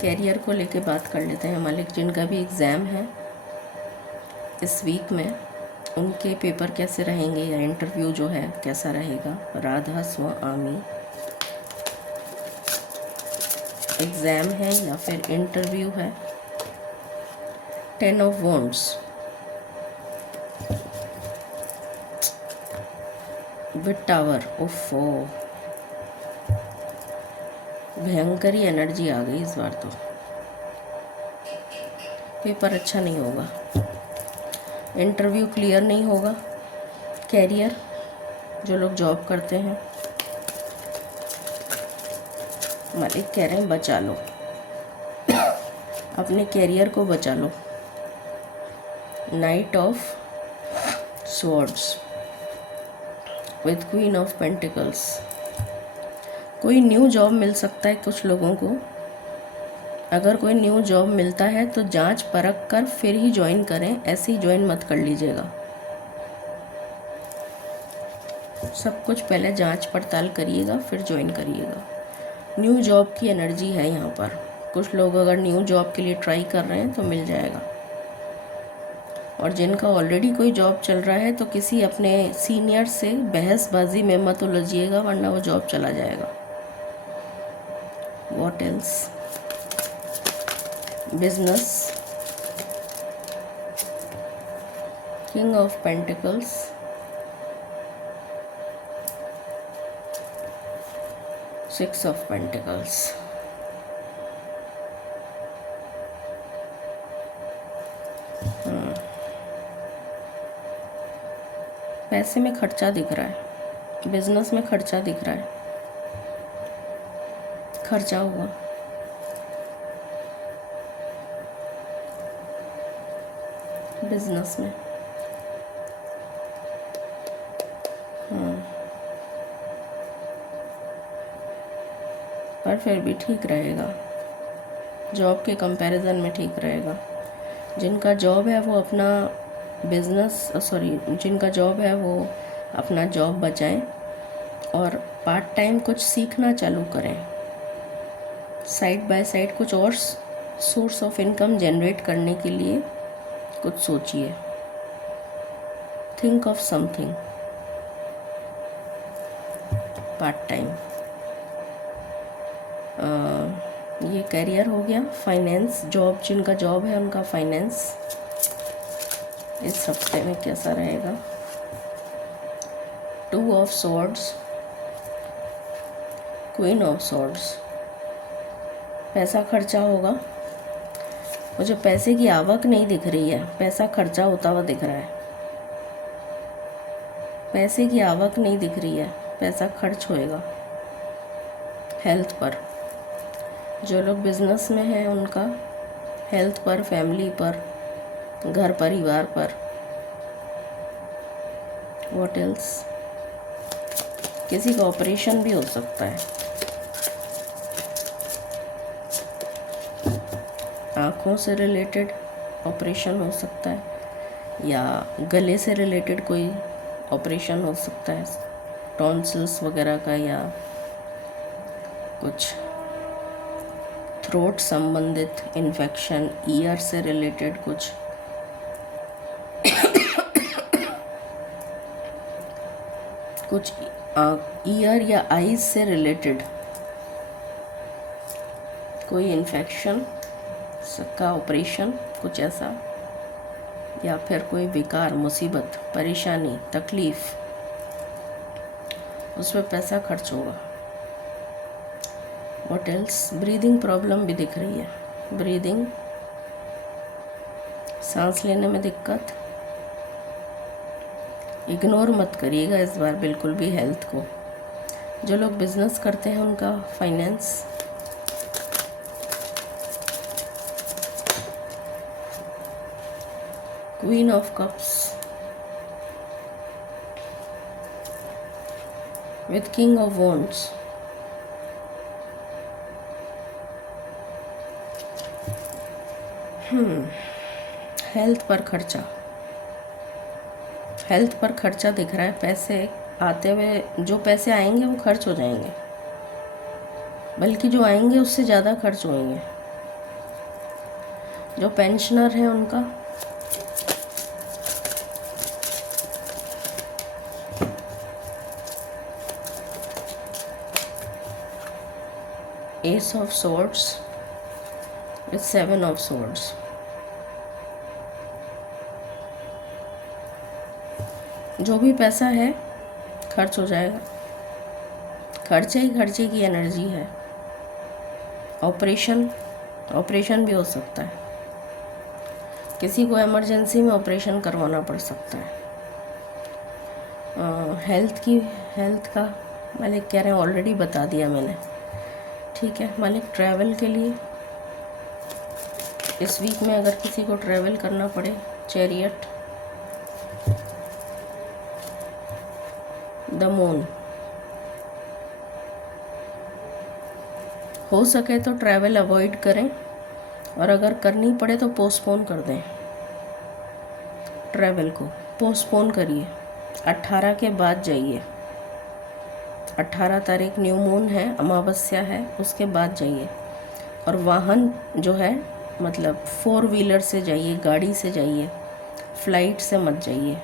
कैरियर को लेके बात कर लेते हैं। मालिक जिनका भी एग्ज़ाम है इस वीक में, उनके पेपर कैसे रहेंगे या इंटरव्यू जो है कैसा रहेगा। राधा स्वामी, एग्ज़ाम है या फिर इंटरव्यू है। 10 ऑफ वॉन्ड्स, विद टावर, ओफो भयंकर ही एनर्जी आ गई इस बार तो। पेपर अच्छा नहीं होगा, इंटरव्यू क्लियर नहीं होगा। कैरियर, जो लोग जॉब करते हैं, मालिक कह रहे हैं बचा लो, अपने कैरियर को बचा लो। Knight of swords with queen of pentacles, कोई न्यू जॉब मिल सकता है कुछ लोगों को। अगर कोई न्यू जॉब मिलता है तो जांच परख कर फिर ही ज्वाइन करें, ऐसे ही ज्वाइन मत कर लीजिएगा। सब कुछ पहले जांच पड़ताल करिएगा फिर ज्वाइन करिएगा। न्यू जॉब की एनर्जी है यहाँ पर। कुछ लोग अगर न्यू जॉब के लिए ट्राई कर रहे हैं तो मिल जाएगा, और जिनका ऑलरेडी कोई जॉब चल रहा है तो किसी अपने सीनियर से बहसबाजी में मत उलझिएगा, वरना वो जॉब चला जाएगा। What else? Business, king of pentacles, six of pentacles. पैसे में खर्चा दिख रहा है, बिजनेस में खर्चा दिख रहा है, खर्चा हुआ। बिजनेस में पर फिर भी ठीक रहेगा, जॉब के कंपैरिजन में ठीक रहेगा। जिनका जॉब है वो अपना बिज़नेस सॉरी जिनका जॉब है वो अपना जॉब बचाएं और पार्ट टाइम कुछ सीखना चालू करें, साइड बाय साइड कुछ और सोर्स ऑफ इनकम जनरेट करने के लिए कुछ सोचिए। Think of something part time. ये करियर हो गया। फाइनेंस, जॉब जिनका जॉब है उनका फाइनेंस इस हफ्ते में कैसा रहेगा? 2 of swords, queen of swords. पैसा खर्चा होगा। मुझे पैसे की आवक नहीं दिख रही है, पैसा खर्चा होता हुआ दिख रहा है। पैसे की आवक नहीं दिख रही है, पैसा खर्च होएगा। हेल्थ पर, जो लोग बिजनेस में हैं उनका हेल्थ पर, फैमिली पर, घर परिवार पर। What else? किसी का ऑपरेशन भी हो सकता है। आँखों से रिलेटेड ऑपरेशन हो सकता है या गले से रिलेटेड कोई ऑपरेशन हो सकता है, टॉन्सिल्स वगैरह का, या कुछ थ्रोट संबंधित इन्फेक्शन, ईयर से रिलेटेड कुछ कुछ ईयर या आईज से रिलेटेड कोई इन्फेक्शन का ऑपरेशन, कुछ ऐसा, या फिर कोई विकार, मुसीबत, परेशानी, तकलीफ, उस पर पैसा खर्च होगा। What else? ब्रीदिंग प्रॉब्लम भी दिख रही है। ब्रीदिंग, सांस लेने में दिक्कत। इग्नोर मत करिएगा इस बार बिल्कुल भी हेल्थ को। जो लोग बिजनेस करते हैं उनका finance. Queen of cups with king of wands. Health पर खर्चा, हेल्थ पर खर्चा दिख रहा है। पैसे आते हुए, जो पैसे आएंगे वो खर्च हो जाएंगे, बल्कि जो आएंगे उससे ज़्यादा खर्च होंगे। जो पेंशनर हैं उनका S of swords with 7 of swords. जो भी पैसा है खर्च हो जाएगा। खर्चे ही खर्चे की एनर्जी है। ऑपरेशन भी हो सकता है, किसी को इमरजेंसी में ऑपरेशन करवाना पड़ सकता है। हेल्थ का मालिक कह रहे हैं, ऑलरेडी बता दिया मैंने, ठीक है। मालिक ट्रैवल के लिए इस वीक में अगर किसी को ट्रैवल करना पड़े, चैरियट, द मून। हो सके तो ट्रैवल अवॉइड करें, और अगर करनी पड़े तो पोस्टपोन कर दें। ट्रैवल को पोस्टपोन करिए, 18 के बाद जाइए। 18 तारीख न्यू मून है, अमावस्या है, उसके बाद जाइए। और वाहन जो है, मतलब 4 व्हीलर से जाइए, गाड़ी से जाइए, फ्लाइट से मत जाइए।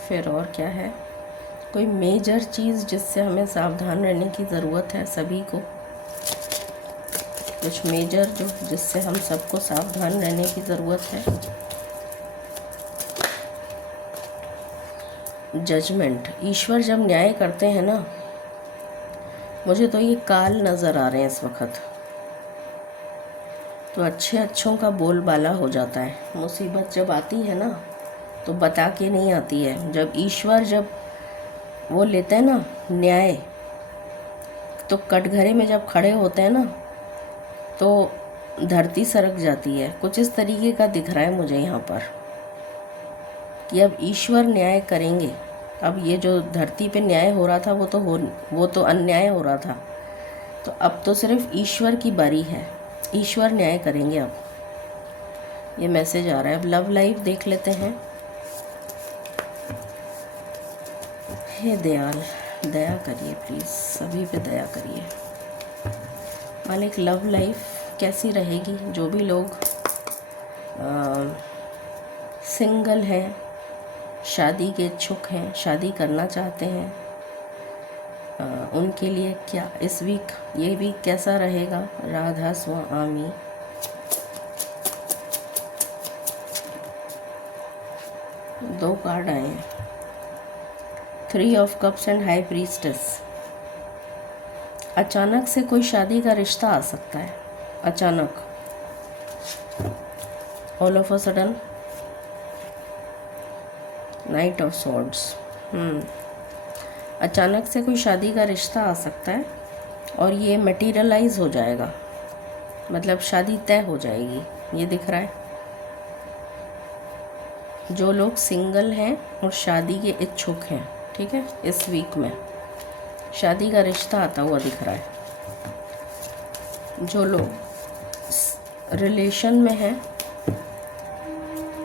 फिर और क्या है? कोई मेजर चीज़ जिससे हमें सावधान रहने की ज़रूरत है सभी को, कुछ मेजर जो जिससे हम सबको सावधान रहने की ज़रूरत है। जजमेंट, ईश्वर जब न्याय करते हैं ना, मुझे तो ये काल नज़र आ रहे हैं इस वक्त, तो अच्छों का बोलबाला हो जाता है। मुसीबत जब आती है ना तो बता के नहीं आती है। जब ईश्वर जब वो लेते हैं ना न्याय, तो कटघरे में जब खड़े होते हैं ना तो धरती सरक जाती है। कुछ इस तरीके का दिख रहा है मुझे यहाँ पर कि अब ईश्वर न्याय करेंगे। अब ये जो धरती पे न्याय हो रहा था वो तो अन्याय हो रहा था, तो अब तो सिर्फ ईश्वर की बारी है। ईश्वर न्याय करेंगे अब। ये मैसेज आ रहा है। अब लव लाइफ देख लेते हैं। हे दयाल, दया करिए प्लीज़, सभी पे दया करिए मालिक। लव लाइफ कैसी रहेगी? जो भी लोग सिंगल हैं, शादी के इच्छुक हैं, शादी करना चाहते हैं, उनके लिए क्या इस वीक, ये वीक कैसा रहेगा? राधा स्वामी। दो कार्ड आए हैं, 3 of cups and high priestess. अचानक से कोई शादी का रिश्ता आ सकता है, अचानक, all of a sudden. Night of swords. अचानक से कोई शादी का रिश्ता आ सकता है और ये मटेरियलाइज हो जाएगा, मतलब शादी तय हो जाएगी, ये दिख रहा है। जो लोग सिंगल हैं और शादी के इच्छुक हैं, ठीक है, इस वीक में शादी का रिश्ता आता हुआ दिख रहा है। जो लोग रिलेशन में हैं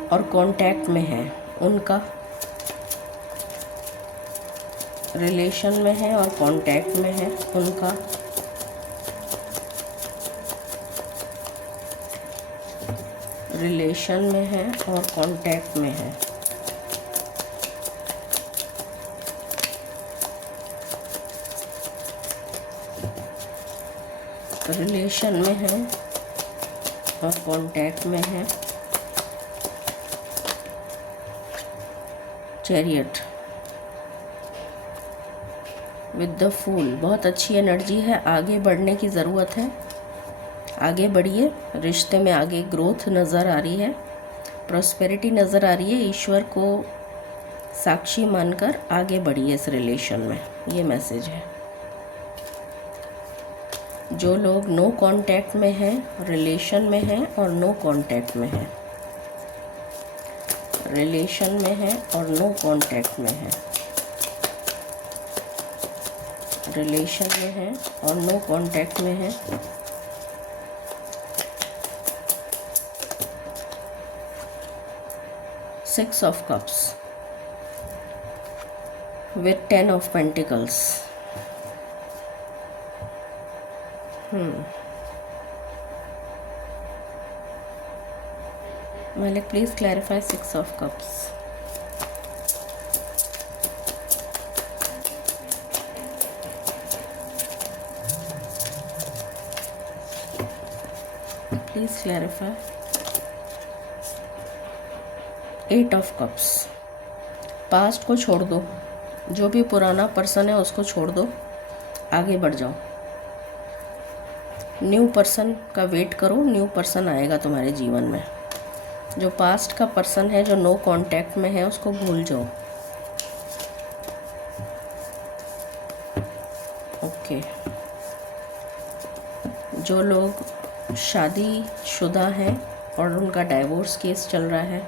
और कांटेक्ट में हैं, उनका रिलेशन में है और कांटेक्ट में है, उनका रिलेशन में है और कांटेक्ट में है। रिलेशन में है और कांटेक्ट में है। चैरियट विद द फूल, बहुत अच्छी एनर्जी है, आगे बढ़ने की ज़रूरत है, आगे बढ़िए, रिश्ते में आगे ग्रोथ नज़र आ रही है, प्रॉस्पेरिटी नज़र आ रही है। ईश्वर को साक्षी मानकर आगे बढ़िए इस रिलेशन में, ये मैसेज है। जो लोग नो कांटेक्ट में हैं, रिलेशन में हैं और नो कांटेक्ट में हैं, रिलेशन में हैं और नो कांटेक्ट में हैं, रिलेशन में हैं और नो कांटेक्ट में हैं, 6 of cups with 10 of pentacles. Malik, please clarify 6 of cups. Please clarify 8 of cups. Past को छोड़ दो, जो भी पुराना पर्सन है उसको छोड़ दो, आगे बढ़ जाओ। न्यू पर्सन का वेट करो, न्यू पर्सन आएगा तुम्हारे जीवन में। जो पास्ट का पर्सन है, जो नो कांटेक्ट में है, उसको भूल जाओ। ओके। जो लोग शादीशुदा हैं और उनका डाइवोर्स केस चल रहा है,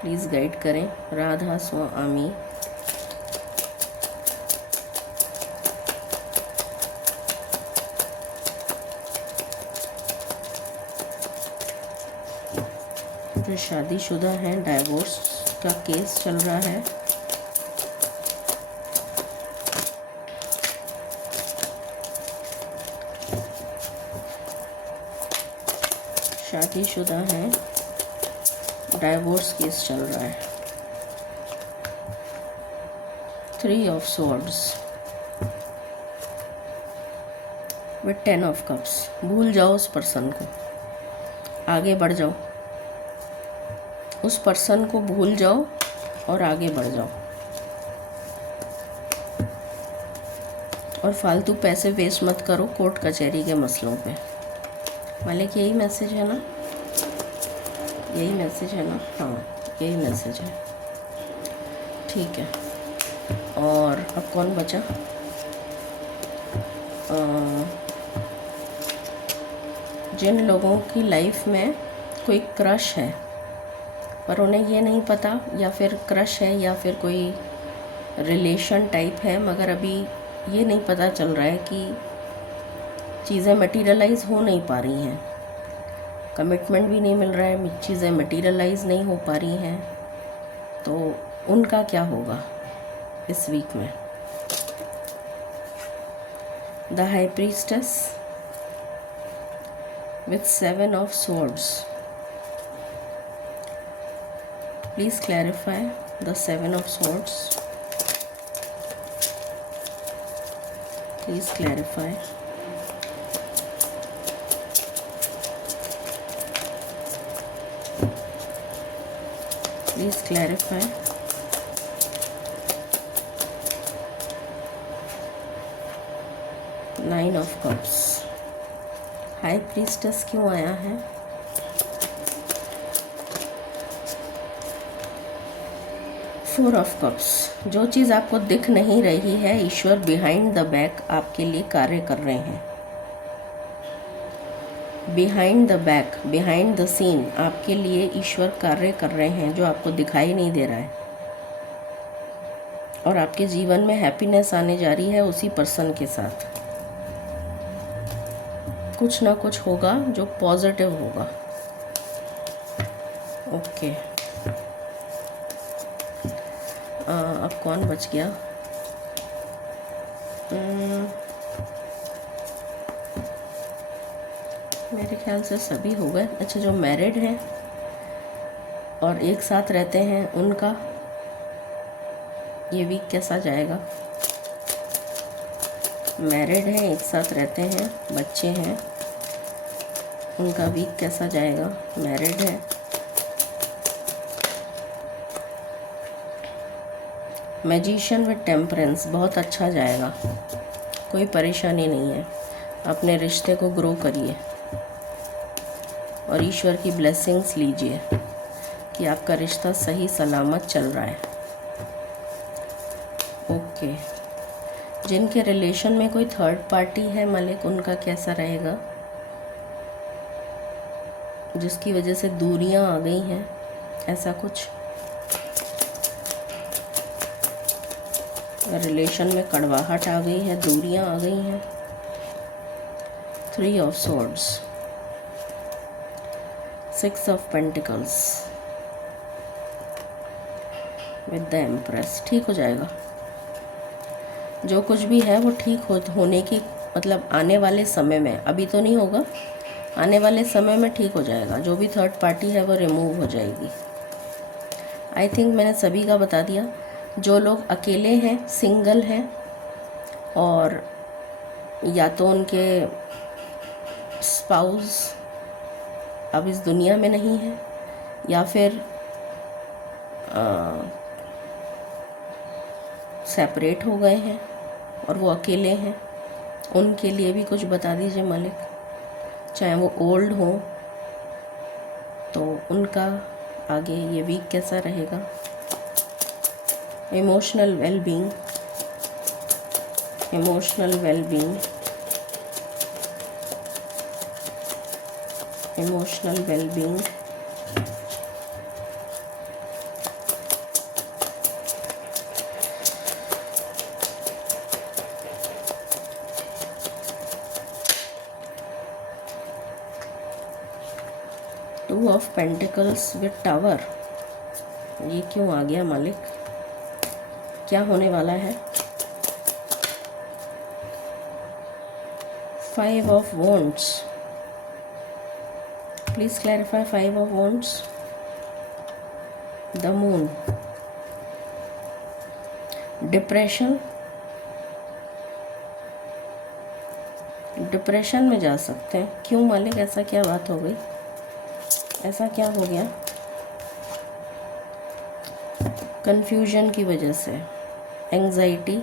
प्लीज़ गाइड करें। राधा स्वामी। जो शादीशुदा हैं, डाइवोर्स का केस चल रहा है, शादीशुदा हैं, डाइवोर्स केस चल रहा है। 3 of swords with 10 of cups. भूल जाओ उस पर्सन को, आगे बढ़ जाओ। उस पर्सन को भूल जाओ और आगे बढ़ जाओ। और फालतू पैसे वेस्ट मत करो कोर्ट कचहरी के मसलों पे। मालिक, यही मैसेज है ना? यही मैसेज है ना? हाँ, यही मैसेज है। ठीक है। और अब कौन बचा? जिन लोगों की लाइफ में कोई क्रश है पर उन्हें ये नहीं पता, या फिर क्रश है या फिर कोई रिलेशन टाइप है, मगर अभी ये नहीं पता चल रहा है कि चीज़ें मटीरियलाइज हो नहीं पा रही हैं, कमिटमेंट भी नहीं मिल रहा है, चीज़ें मटीरियलाइज नहीं हो पा रही हैं, तो उनका क्या होगा इस वीक में। The high priestess with 7 of swords. Please clarify the 7 of swords. Please clarify. Please clarify. Nine of Cups. High priestess क्यों आया है? Four of cups. जो चीज़ आपको दिख नहीं रही है, ईश्वर बिहाइंड द बैक आपके लिए कार्य कर रहे हैं। Behind the back, behind the scene आपके लिए ईश्वर कार्य कर रहे हैं जो आपको दिखाई नहीं दे रहा है। और आपके जीवन में हैप्पीनेस आने जा रही है उसी पर्सन के साथ। कुछ ना कुछ होगा जो पॉजिटिव होगा। ओके, अब कौन बच गया? मेरे ख्याल से सभी हो गए। अच्छा, जो मैरिड हैं और एक साथ रहते हैं उनका ये वीक कैसा जाएगा? मैरिड हैं, एक साथ रहते हैं, बच्चे हैं, उनका वीक कैसा जाएगा? मैरिड है, मैजिशियन विद टेम्परेंस, बहुत अच्छा जाएगा, कोई परेशानी नहीं है। अपने रिश्ते को ग्रो करिए और ईश्वर की ब्लेसिंग्स लीजिए कि आपका रिश्ता सही सलामत चल रहा है। ओके, जिनके रिलेशन में कोई थर्ड पार्टी है मालिक, उनका कैसा रहेगा? जिसकी वजह से दूरियां आ गई हैं, ऐसा कुछ रिलेशन में कड़वाहट आ गई है, दूरियां आ गई हैं। 3 of swords, 6 of pentacles with the empress. ठीक हो जाएगा, जो कुछ भी है वो ठीक होने की, मतलब आने वाले समय में, अभी तो नहीं होगा, आने वाले समय में ठीक हो जाएगा। जो भी थर्ड पार्टी है वो रिमूव हो जाएगी। आई थिंक मैंने सभी का बता दिया। जो लोग अकेले हैं, सिंगल हैं, और या तो उनके स्पाउस अब इस दुनिया में नहीं है, या फिर सेपरेट हो गए हैं और वो अकेले हैं, उनके लिए भी कुछ बता दीजिए मालिक। चाहे वो ओल्ड हो तो उनका आगे ये वीक कैसा रहेगा? Emotional wellbeing, emotional wellbeing, emotional wellbeing, two of pentacles with tower. ये क्यों आ गया मालिक? क्या होने वाला है? 5 of wands. Please clarify 5 of wands. The moon, depression, depression में जा सकते हैं। क्यों मालिक, ऐसा क्या बात हो गई? ऐसा क्या हो गया? कंफ्यूजन की वजह से, एंजाइटी,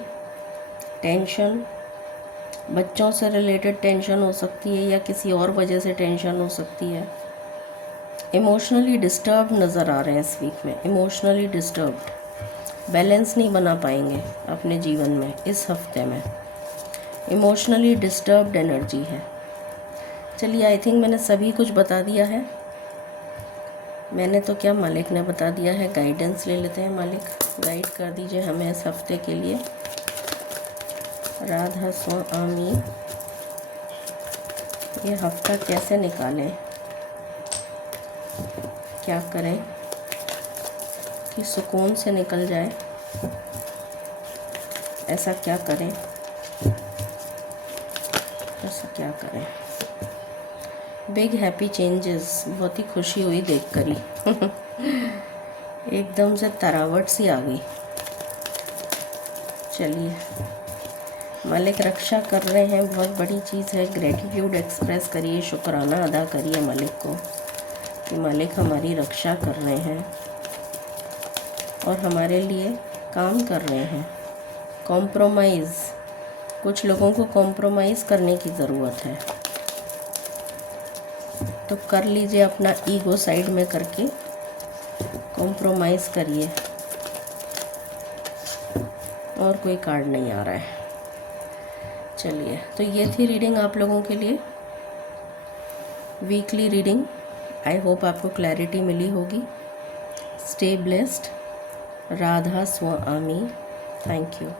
टेंशन, बच्चों से रिलेटेड टेंशन हो सकती है या किसी और वजह से टेंशन हो सकती है। इमोशनली डिस्टर्ब नज़र आ रहे हैं इस वीक में, इमोशनली डिस्टर्ब्ड, बैलेंस नहीं बना पाएंगे अपने जीवन में इस हफ्ते में। इमोशनली डिस्टर्ब्ड एनर्जी है। चलिए, आई थिंक मैंने सभी कुछ बता दिया है। मैंने तो क्या, मालिक ने बता दिया है। गाइडेंस ले लेते हैं। मालिक गाइड कर दीजिए हमें इस हफ्ते के लिए। राधा स्वामी, ये हफ्ता कैसे निकालें? क्या करें कि सुकून से निकल जाए, ऐसा क्या करें, ऐसा क्या करें। बिग हैप्पी चेंजेस, बहुत ही खुशी हुई देखकर ही एकदम से तरावट सी आ गई। चलिए, मालिक रक्षा कर रहे हैं, बहुत बड़ी चीज़ है। ग्रेटिट्यूड एक्सप्रेस करिए, शुक्राना अदा करिए मालिक को कि मालिक हमारी रक्षा कर रहे हैं और हमारे लिए काम कर रहे हैं। कॉम्प्रोमाइज़, कुछ लोगों को कॉम्प्रोमाइज़ करने की ज़रूरत है, तो कर लीजिए। अपना ईगो साइड में करके कॉम्प्रोमाइज़ करिए। और कोई कार्ड नहीं आ रहा है। चलिए, तो ये थी रीडिंग आप लोगों के लिए, वीकली रीडिंग। आई होप आपको क्लैरिटी मिली होगी। Stay blessed. Radha Swami. Thank you.